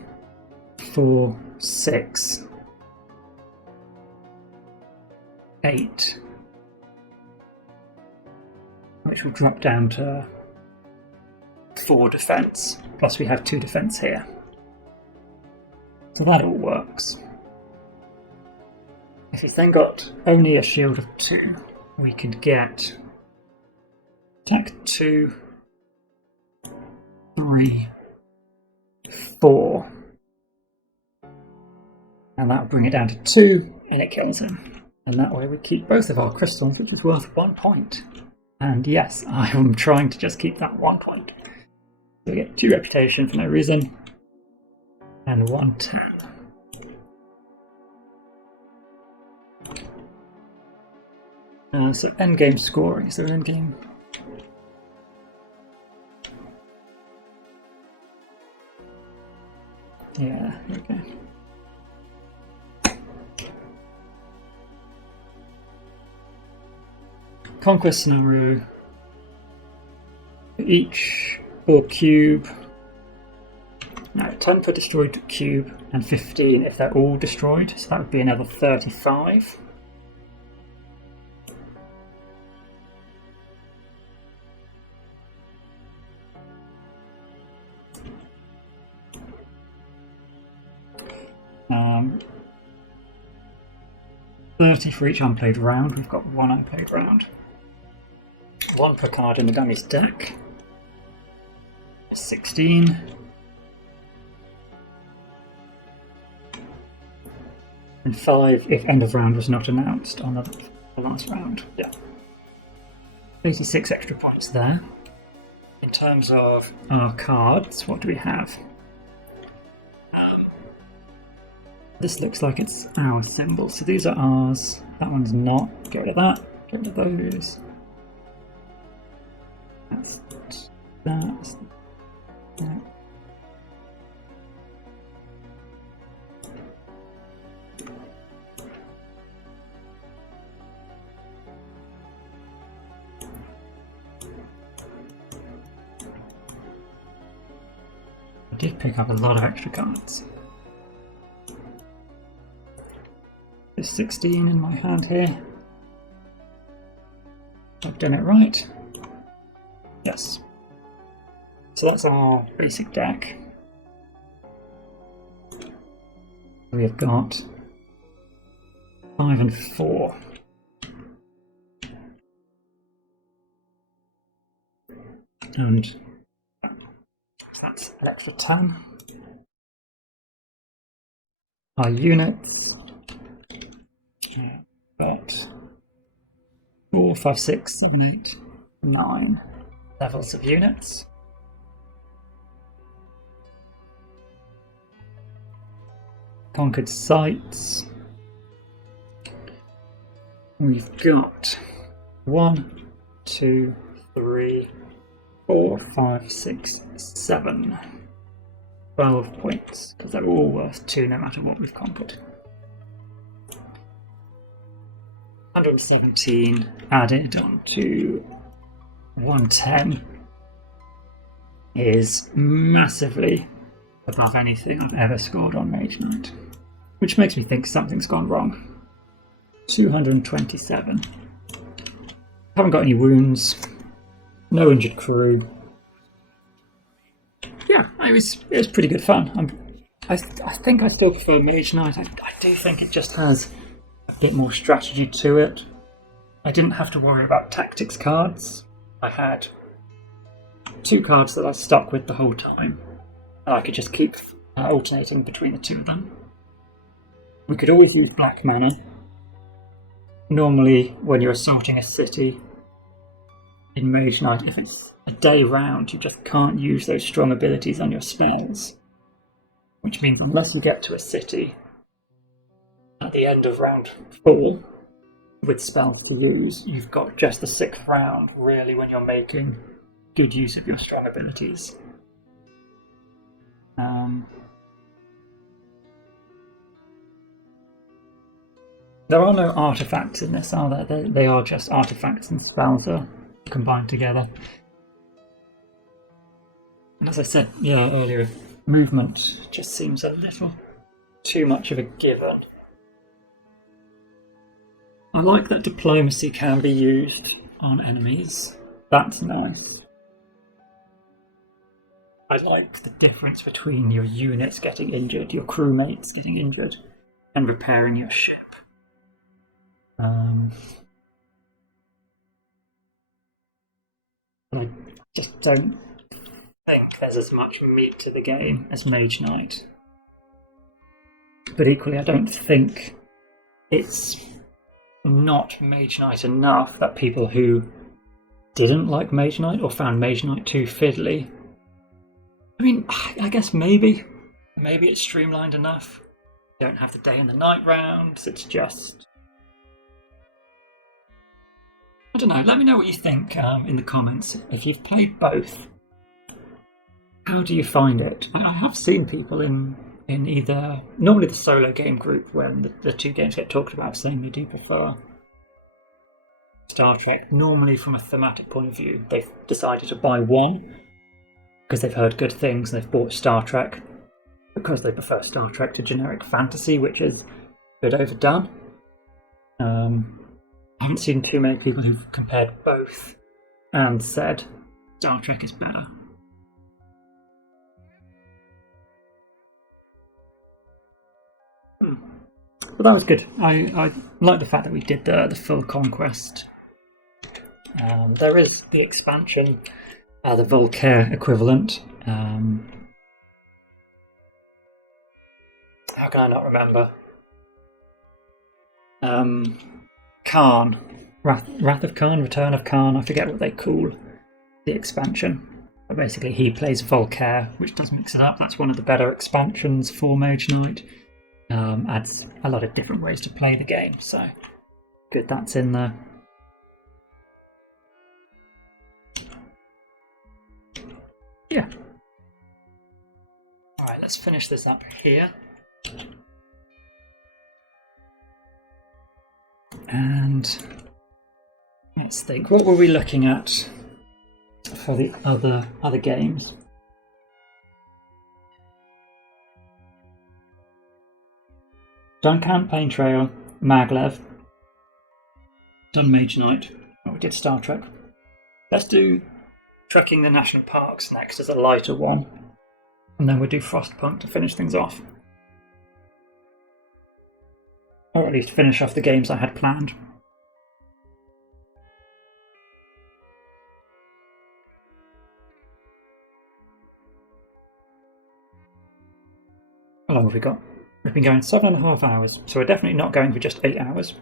4, 6, 8. Which will drop down to 4 defense. Plus we have 2 defense here. So that all works. If he's then got only a shield of 2, we could get attack 2, 3, 4. And that will bring it down to 2, and it kills him. And that way we keep both of our crystals, which is worth 1 point. And yes, I am trying to just keep that 1 point. So we get 2 reputation for no reason, and 1 tap. So endgame scoring. Is there an endgame? Yeah, okay. Conquest scenario. Each Borg cube. No, 10 per destroyed cube and 15 if they're all destroyed. So that would be another 35. 30 for each unplayed round. We've got one unplayed round. One per card in the dummy's deck. 16. And 5 if end of round was not announced on the last round. Yeah. 86 extra points there. In terms of our cards, what do we have? This looks like it's our symbol, so these are ours. That one's not. Get rid of that. Get rid of those. That's that. That. I did pick up a lot of extra cards. There's 16 in my hand here. I've done it right. Yes. So that's our basic deck. We have got 5 and 4. And so that's an extra 10. Our units. Got 4, 5, 6, 7, 8, 9 levels of units. Conquered sites. We've got 1, 2, 3, 4, 5, 6, 7. 12 points, because they're all worth 2 no matter what we've conquered. 117 added on to 110 is massively above anything I've ever scored on Mage Knight, which makes me think something's gone wrong. 227. Haven't got any wounds, no injured crew. Yeah, it was pretty good fun. I think I still prefer Mage Knight. I do think it just has a bit more strategy to it. I didn't have to worry about tactics cards. I had 2 cards that I stuck with the whole time, and I could just keep alternating between the 2 of them. We could always use black mana. Normally, when you're assaulting a city in Mage Knight, if it's a day round, you just can't use those strong abilities on your spells, which means unless you get to a city at the end of round 4 with spells to use, you've got just the 6th round really when you're making good use of your strong abilities. There are no artifacts in this, are there? They are just artifacts and spells are combined together. And as I said earlier, movement just seems a little too much of a given. I like that diplomacy can be used on enemies. That's nice. I like the difference between your units getting injured, your crewmates getting injured, and repairing your ship. But I just don't think there's as much meat to the game as Mage Knight. But equally, I don't think it's not Mage Knight enough that people who didn't like Mage Knight or found Mage Knight too fiddly, I mean, I guess maybe it's streamlined enough. You don't have the day and the night rounds, it's just... I don't know, let me know what you think in the comments. If you've played both, how do you find it? I have seen people in either, normally the solo game group, when the 2 games get talked about, saying they do prefer Star Trek. Normally from a thematic point of view, they've decided to buy one because they've heard good things, and they've bought Star Trek because they prefer Star Trek to generic fantasy, which is a bit overdone. I haven't seen too many people who've compared both and said Star Trek is better. But But that was good. I like the fact that we did the full conquest. There is the expansion, the Volcaire equivalent. How can I not remember? Khan. Wrath of Khan, Return of Khan, I forget what they call the expansion. But basically he plays Volcaire, which does mix it up. That's one of the better expansions for Mage Knight. Adds a lot of different ways to play the game, so good that's in there. Yeah. Alright, let's finish this up here. And let's think, what were we looking at for the other games? Done Campaign Trail, Maglev. Done Mage Knight. Oh, we did Star Trek. Let's do Trekking the National Parks next as a lighter one. And then we'll do Frostpunk to finish things off. Or at least finish off the games I had planned. How long have we got? We've been going 7.5 hours, so we're definitely not going for just 8 hours.